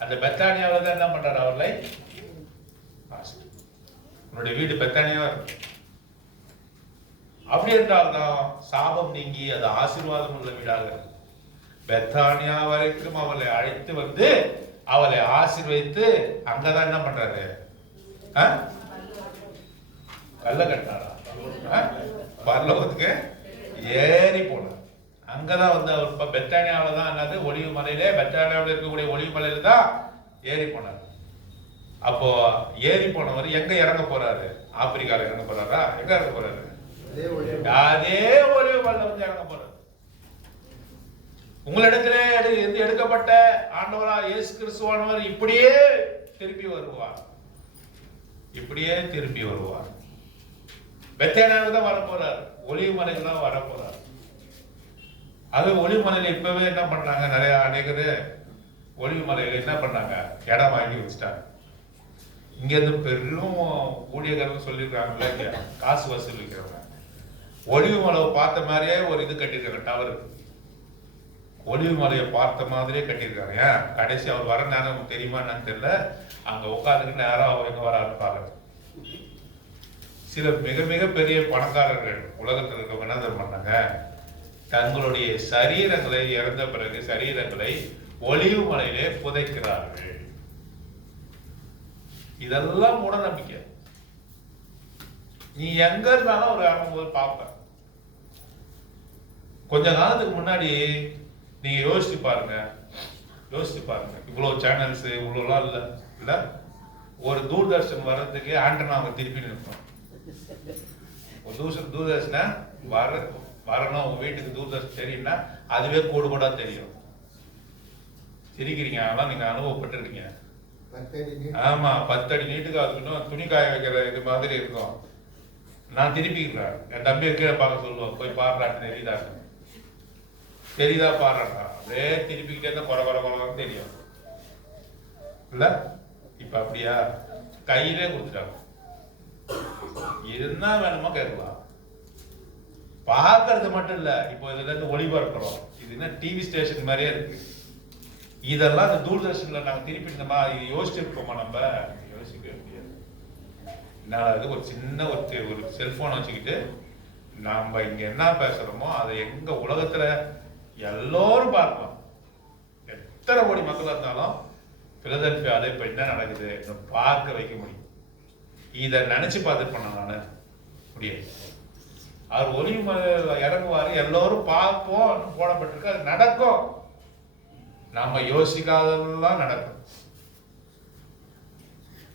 அந்த பெத்தானியாவில் தான் என்ன பண்றாரு? அவர்களை உன்னுடைய வீடு பெத்தானியா இருக்கு. அப்படி என்றால்தான் சாபம் நீங்கி அது ஆசீர்வாதம் உள்ள வீடாக இருக்கு. பெத்தானியா வரைக்கும் அவளை அழைத்து வந்து அவளை ஆசீர்வதித்து அங்கதான் என்ன பண்றாரு? கல்ல கட்டினாரா? பரலோகத்துக்கு ஏறி போனார். அங்கதான் வந்து அவர் பெத்தானியாவில் தான் என்னது, ஒலிவு மலையிலே, பெத்தானியாவில் இருக்கக்கூடிய ஒலிவு மலையில தான் ஏறி போனார். அப்போ ஏறி போனவர் எங்க இறங்க போறாரு? ஆப்பிரிக்கால இறங்க போறாரா? எங்க இறங்க போறாரு? அதே ஒலிவு மலையில வந்து இறங்க போறாரு. உங்களிடத்திலே எடுக்கப்பட்ட ஆண்டவரா இயேசு கிறிஸ்துவானவர் இப்படியே திரும்பி வருவார். இப்படியே திரும்பி வருவார். பெத்தானியாவுக்கு தான் வரப்போறார். ஒலிவு மலைக்கு தான் வரப்போறார். அது ஒலிவு மலையில இப்பவே என்ன பண்றாங்க? நிறைய அநேகரு ஒலிவு மலையில என்ன பண்ணாங்க? இடம் வாங்கி வச்சுட்டாங்க. இங்க இருந்து பெரும் ஊழியர்கள் சொல்லியிருக்காங்க, காசு வசூலிக்கிறவங்க ஒலிவு மலையை பார்த்த மாதிரியே ஒரு இது கட்டியிருக்காங்க, டவர். ஒலிவு மலையை பார்த்த மாதிரியே கட்டியிருக்காங்க. ஏன் கடைசி அவர் வர நேரம் தெரியுமா என்னன்னு தெரியல. அங்க உட்காந்துக்கு நேரம் அவர் எங்க வர இருப்பாங்க. சில மிக மிக பெரிய பணக்காரர்கள் உலகத்தில் இருக்கவங்க என்ன பண்ணாங்க? தங்களுடைய சரீரங்களை இறந்த பிறகு சரீரங்களை ஒலிவு மலையிலே புதைக்கிறார்கள். இதெல்லாம் மூட நம்பிக்கை. நீ எங்க இருந்தாலும் ஒரு இறங்கும்போது பார்ப்ப. கொஞ்ச காலத்துக்கு முன்னாடி நீங்க யோசிச்சு பாருங்க, இவ்வளவு சேனல்ஸ் இவ்வளவுலாம் இல்ல. ஒரு தூர்தர்ஷன் வர்றதுக்கு ஆண்டனா அவங்க திருப்பி நிற்போம். ஒரு தூர்தர்ஷனை வர வரணும் உங்க வீட்டுக்கு தூர்தர்ஷன் தெரியும்னா அதுவே கோடு கோடா தெரியும். சிரிக்கிறீங்க, அதெல்லாம் நீங்க அனுபவப்பட்டிருக்கீங்க. ஆமா, 10 அடி நீட்டுக்கு அதுக்குன்னு துணி காய வைக்கிற இது மாதிரி இருக்கும். நான் திருப்பிக்கிறேன், என் தம்பி கீழே பார்க்க சொல்லுவோம், போய் பாடுறான்னு தெரியுதா பாடுறான், அப்படியே திருப்பிக்கிட்டே இருந்தா குறை குறை குறைன்னு தெரியும் இல்ல. இப்ப அப்படியா, கையிலே கொடுத்துட்டாங்க, என்ன வேணுமோ கேட்கலாம். பார்க்கறது மட்டும் இல்ல, இப்போ இதுல இருந்து ஒளிபரப்புறோம், இது என்ன டிவி ஸ்டேஷன் மாதிரியே இருக்கு. இதெல்லாம் இந்த தூர்தர்ஷன்ல நாங்க திருப்பி இந்த மாதிரி யோசிச்சிருக்கோமா? நம்ம யோசிக்கவே முடியாது. நான் ஒரு சின்ன ஒரு செல்போனை வச்சுக்கிட்டு நாம இங்க என்ன பேசுறோமோ அதை எங்க உலகத்துல எல்லோரும் பார்க்கலாம். எத்தனை கோடி மக்கள் இருந்தாலும் பிலதெல்பியால இப்ப என்ன நடக்குது பார்க்க வைக்க முடியும். இதை நினைச்சு பார்த்துட்டு பண்ண நானு முடியாது. அவர் ஒளி இறங்குவாரு, எல்லோரும் பார்ப்போம் போடப்பட்டிருக்கு, அது நடக்கும். நாம யோசிக்காதெல்லாம் நடக்கும்.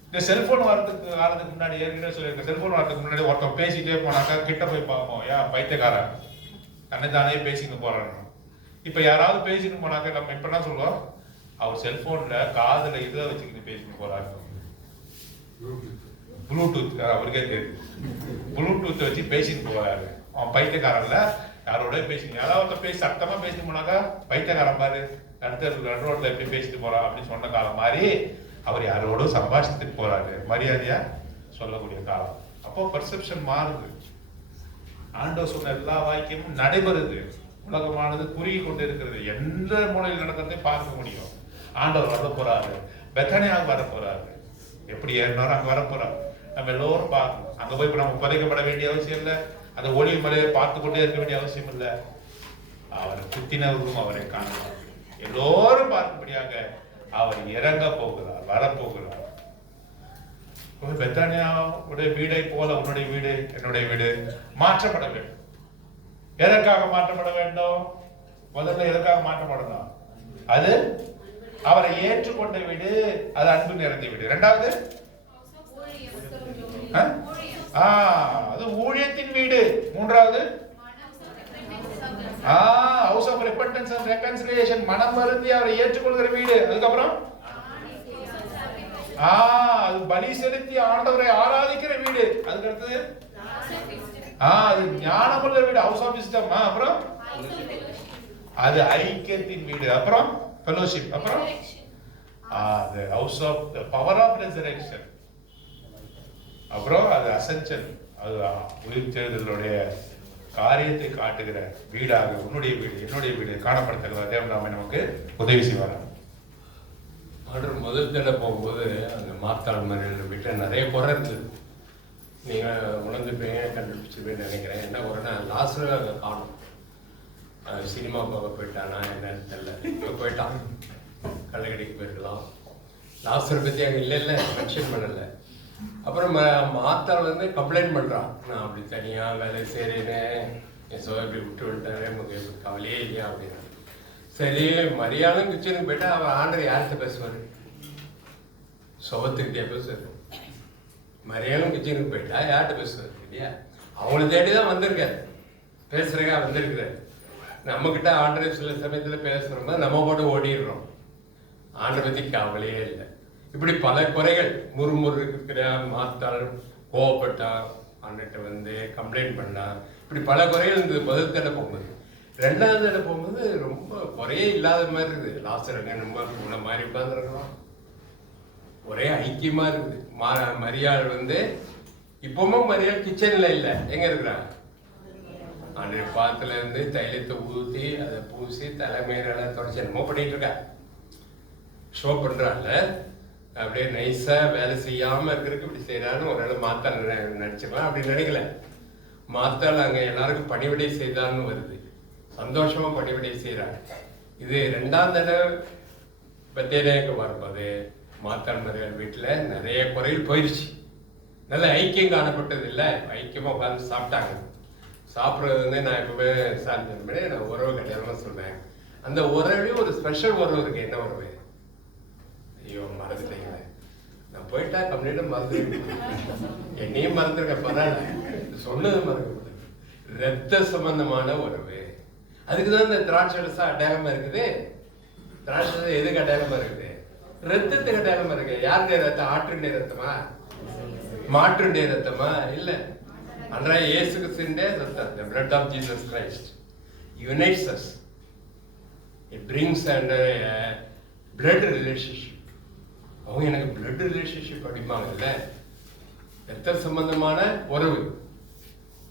இந்த செல்போன் வரதுக்கு முன்னாடி ஏற்கனவே சொல்லியிருக்கேன், செல்போன் வரதுக்கு முன்னாடி ஒருத்தன் பேசிட்டே போனாக்கா கிட்ட போய் பார்ப்போம், ஏன் பைத்தியக்காரன் தன்னைத்தானே பேசிட்டு போறாங்க. இப்ப யாராவது பேசிட்டு போனாக்க நம்ம இப்ப என்ன சொல்லுவோம், அவர் செல்போன்ல காதுல இதை வச்சுக்கிட்டு பேசிட்டு போறாரு, ப்ளூடூத், அவருக்கே தெரியும், ப்ளூடூத் வச்சு பேசிட்டு போறாரு. அவன் பைத்தியக்காரன்ல யாரோட பேசிங்க, யாராவது பேசி சத்தமா பேசிட்டு போனாக்கா பைத்தியக்காரன் பாரு அடுத்த ரோட்ல எப்படி பேசிட்டு போறான் அப்படின்னு சொன்ன காலம் மாதிரி அவர் யாரோட சம்பாஷித்துட்டு போறாரு, மரியாதையா சொல்லக்கூடிய காலம். அப்போ பர்செப்ஷன் மாறுது. ஆண்டவர் சொன்ன எல்லா வாக்கியமும் நடைபெறுது. உலகமானது குறுகி கொண்டு இருக்கிறது. எந்த மூலையில் நடக்கிறதை பார்க்க முடியும். ஆண்டவர் வர போறாரு, பெத்தானியாவுக்கு வர போறாரு. எப்படி ஏறினாலும் அங்க வர போறாரு. நம்ம எல்லோரும் பார்க்கணும். அங்க போய் நம்ம புதைக்கப்பட வேண்டிய அவசியம் இல்லை. அந்த ஒளி மலையை பார்த்து கொண்டே இருக்க வேண்டிய அவசியம் இல்லை. அவரை குத்தினவர்களும் அவரை காணலாம். எல்லோரும் பார்க்கும்படியாக அவர் இறங்க போகிறார், வரப்போகிறார். பெத்தானியாவுடைய வீடை போல உன்னுடைய வீடு என்னுடைய வீடு மாற்றப்பட வேண்டும். எதற்காக மாற்றப்பட வேண்டும்? முதல்ல எதற்காக மாற்றப்படணும்? அது அவரை ஏற்றுக்கொண்ட வீடு, அது அன்பு நிறைந்த வீடு. இரண்டாவது அது ஊழியத்தின் வீடு. மூன்றாவது house of repentance and reconciliation, மனம் வருந்தி அவரை ஏற்றுக்கொள்கிற வீடு. அதுக்கப்புறம் அது பலி செலுத்தி ஆண்டவரை ஆராதிக்கிற வீடு. அதுக்கு அடுத்தது அது ஞானமுள்ள வீடு, ஹவுஸ் ஆஃப் விஸ்டம். அப்புறம் அது ஐக்கியத்தின் வீடு. அப்புறம் ஃபெலோஷிப். அப்புறம் அது house of the power of resurrection. அப்புறம் அது அசென்ஷன், அது உயிர்த்தெழுதலுடைய காரியத்தை காட்டுகிற வீடாக உன்னுடைய வீடு என்னுடைய வீடு காணப்படுத்துகிற தேவன் நாம நமக்கு உதவி செய்வார். ஆர்டர் முதல் தடவை போகும்போது அந்த மார்த்தாள் மரியாள் வீட்டில் நிறைய குறை இருந்தது. நீங்கள் உணர்ந்துப்பீங்க, கண்டுபிடிச்சிருப்பேன்னு நினைக்கிறேன். என்ன குறைன்னா லாஸ்ட்டில் அங்கே காணும். சினிமா போக போயிட்டானா என்னன்னு தெரியல. இப்போ போயிட்டான், கள்ளக்கடிக்கு போயிருக்கலாம். லாஸ்டரை பற்றி அங்கே இல்லை மென்ஷன் பண்ணலை. அப்புறம் மார்த்தாள் வந்து கம்ப்ளைண்ட் பண்ணுறான், நான் அப்படி தனியாக வேலை செய்கிறேன்னு என் சோதரி விட்டு விட்டாரு, நமக்கு கவலையே இல்லையா அப்படின்னு. சரி, மரியாளும் கிச்சனுக்கு போயிட்டா அவன் ஆண்டர் யார்கிட்ட பேசுவார்? சோகத்துக்கிட்டே பேசுவார். மரியாளும் கிச்சனுக்கு போயிட்டா யார்கிட்ட பேசுவார் இல்லையா? அவங்கள தேடி தான் வந்திருக்காரு, பேசுறதுக்காக வந்திருக்கிறாரு. நம்மக்கிட்ட ஆண்டரை சில சமயத்தில் பேசுகிறோம், நம்ம போட்டு ஓடிடுறோம். ஆண்டரை பற்றி கவலையே இல்லை. இப்படி பல குறைகள் முறுமுறு இருக்கிற மார்த்தாள் கோவப்பட்டா, ஆண்டர்கிட்ட வந்து கம்ப்ளைண்ட் பண்ணா, இப்படி பல குறைகள் இருந்தது முதல் தடவை போகும்போது. ரெண்டாவது தடவை போகும்போது ரொம்ப குறையே இல்லாத மாதிரி இருக்குது. லாஸ்டர் ரொம்ப உள்ள மாதிரி உட்காந்துருக்கலாம், ஒரே ஐக்கியமா இருக்குது. மரியாள் வந்து இப்பவும் மரியாள் கிச்சன்ல இல்லை, எங்க இருக்கிறாங்க? ஆண்டு பாத்துல இருந்து தைலத்தை ஊற்றி அதை பூசி தலைமையில தொடச்சி என்னமோ பண்ணிட்டு இருக்கா, ஷோ பண்றாங்க. அப்படியே நைஸா வேலை செய்யாம இருக்கிறதுக்கு இப்படி செய்யறான்னு ஒரு நாள் மாத்தாள் நினைச்சுக்கலாம். அப்படி நினைக்கல. மாத்தாள் அங்க எல்லாருக்கும் பணிவிடை செய்தான்னு வருது, சந்தோஷமா பணிவிடை செய்யறாங்க. இது ரெண்டாம் தடவை பெத்தேனியாவுக்கு வரும்போது மாத்தாள் மரியாள் வீட்டுல நிறைய குறைகள் போயிடுச்சு. நல்ல ஐக்கியம் காணப்பட்டது இல்லை. ஐக்கியமா உட்காந்து சாப்பிட்டாங்க. சாப்பிட்றது வந்து நான் எப்பவுமே சாப்பிட்டேன், நான் உறவு கல்யாணம் சொல்றேன். அந்த உறவுலேயும் ஒரு ஸ்பெஷல் உறவு இருக்கு. என்ன உறவு? ஐயோ மறந்துட்டீங்களே, நான் போயிட்டா கம்ப்ளீட்டா மறந்துருக்கேன். என்னையும் மறந்துருக்கேன், பரவாயில்ல, சொன்னது மறக்க. இரத்த சம்பந்தமான உறவு. அதுக்குதான் இந்த திராட்சரசம் அடையாளமா இருக்குது. திராட்சரசம் எதுக்கு அடையாளமா இருக்குது? ரத்தத்துக்கு அடையாளமா இருக்கு. யாருடைய ரத்தம்? ஆற்றுடைய ரத்தமா, மாற்றுடைய ரத்தமா? இல்ல, அன்றைய இயேசு கிறிஸ்துவின் ரத்தம். The blood of Jesus Christ unites us. It brings under a blood relationship. அவங்க எனக்கு blood relationship அப்படிமாங்கல்ல, ரத்த சம்பந்தமான உறவு.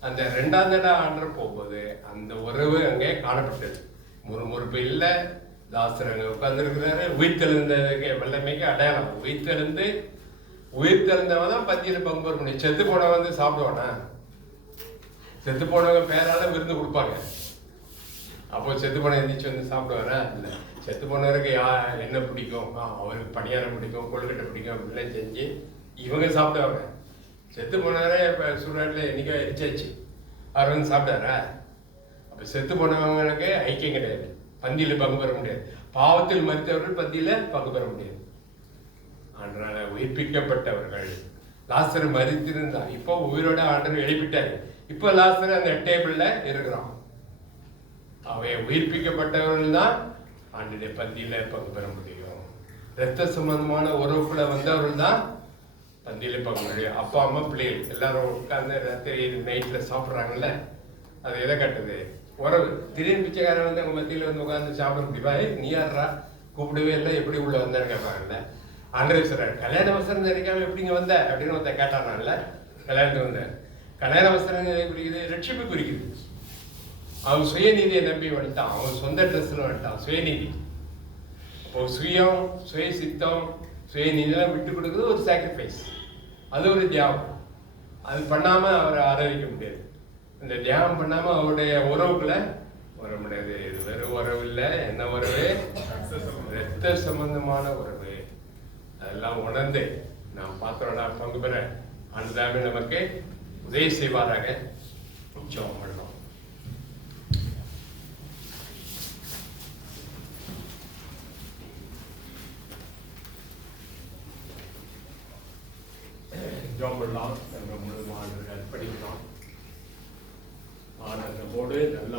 அந்த 2ஆம் தடவை ஆண்டவர் போகும்போது அந்த உறவு அங்கே காணப்பட்டது. முறுமுறுப்பு இல்லை. லாசர் அங்கே உட்கார்ந்துருக்கிறாரு. உயிர்த்தெழுந்ததுக்கு வல்லமைக்கு அடையாளம். உயிர்த்தெழுந்தவன் தான் பந்தியில் பங்கு பெற முடியும். செத்து போனவன் வந்து சாப்பிடுவானா? செத்து போனவங்க பேரால விருந்து கொடுப்பாங்க. அப்போ செத்து போன எந்திரிச்சு வந்து சாப்பிடுவாரா? இல்லை. செத்து போனவருக்கு என்ன பிடிக்கும்? அவருக்கு பணியாரம் பிடிக்கும், கொழுக்கட்டை பிடிக்கும் அப்படிலாம் செஞ்சு இவங்க சாப்பிடுவாங்க. செத்து போனவரே இப்போ சூழ்நாட்டில் என்னைக்கோ எரிச்சாச்சு, அவர் வந்து சாப்பிட்டாரா? அப்போ செத்து போனவங்களுக்கு ஐக்கியம் கிடையாது, பந்தியில் பங்கு பெற முடியாது. பாவத்தில் மறித்தவர்கள் பந்தியில் பங்கு பெற முடியாது. அதனால உயிர்ப்பிக்கப்பட்டவர்கள். லாசர் மறித்திருந்தான், இப்போ உயிரோட ஆண்டவர் எழுப்பிட்டாரு. இப்போ லாசர் அந்த டேபிள்ல இருக்கிறான். அவை உயிர்ப்பிக்கப்பட்டவர்கள் தான் ஆண்டுடைய பந்தியில பங்கு பெற முடியும். இரத்த சம்பந்தமான உறவுக்குள்ள வந்தவர்கள் தான் பந்தியில பங்கு முடியும். அப்பா அம்மா பிள்ளைகள் எல்லாரும் உட்கார்ந்து ராத்திரி நைட்ல சாப்பிட்றாங்கல்ல, அது எதை கட்டுது? உறவு. திடீர்னு பிச்சைக்காரன் வந்து அவங்க மத்தியில் வந்து உட்காந்து சாப்பிட முடியுமா? நீ யாரா? கூப்பிடவே இல்லை, எப்படி உள்ள வந்தாரு கேட்பாங்கல்ல. ஆண்டவர் சொல்றாரு, கல்யாண வசரம் தெரியாம எப்படிங்க வந்த அப்படின்னு ஒருத்தன் கேட்டானான்ல. கல்யாணத்துக்கு வந்த கல்யாண வசரம் குறிக்குது, ரட்சிப்பு குறிக்குது. அவன் சுயநீதியை நம்பி வந்துட்டான், அவன் சொந்த ட்ரெஸ்ல வந்துட்டான். சுயநீதி. அப்போ சுயம், சுய சித்தம், சுயநீதியெல்லாம் விட்டு கொடுக்குறது ஒரு சாக்ரிஃபைஸ். அது ஒரு தியாகம். அது பண்ணாம அவரை ஆராதிக்க முடியாது. இந்த தியாகம் பண்ணாம அவருடைய உறவுகளை வர முடியாது. இது வெறும் உறவு இல்லை. என்ன உறவு? இரத்த சம்பந்தமான உறவு. அதெல்லாம் உணர்ந்து நாம் பாத்திரோட பங்கு பெற ஆண்டவரே நமக்கு உதவி செய்வாராக. ஜெபம் பண்ணலாம். ஜெபம் பண்ணலாம். நம்ம முழு ஆண்டவரை அர்ப்பணிக்கிறோம். ஆண்டவரோடு நல்ல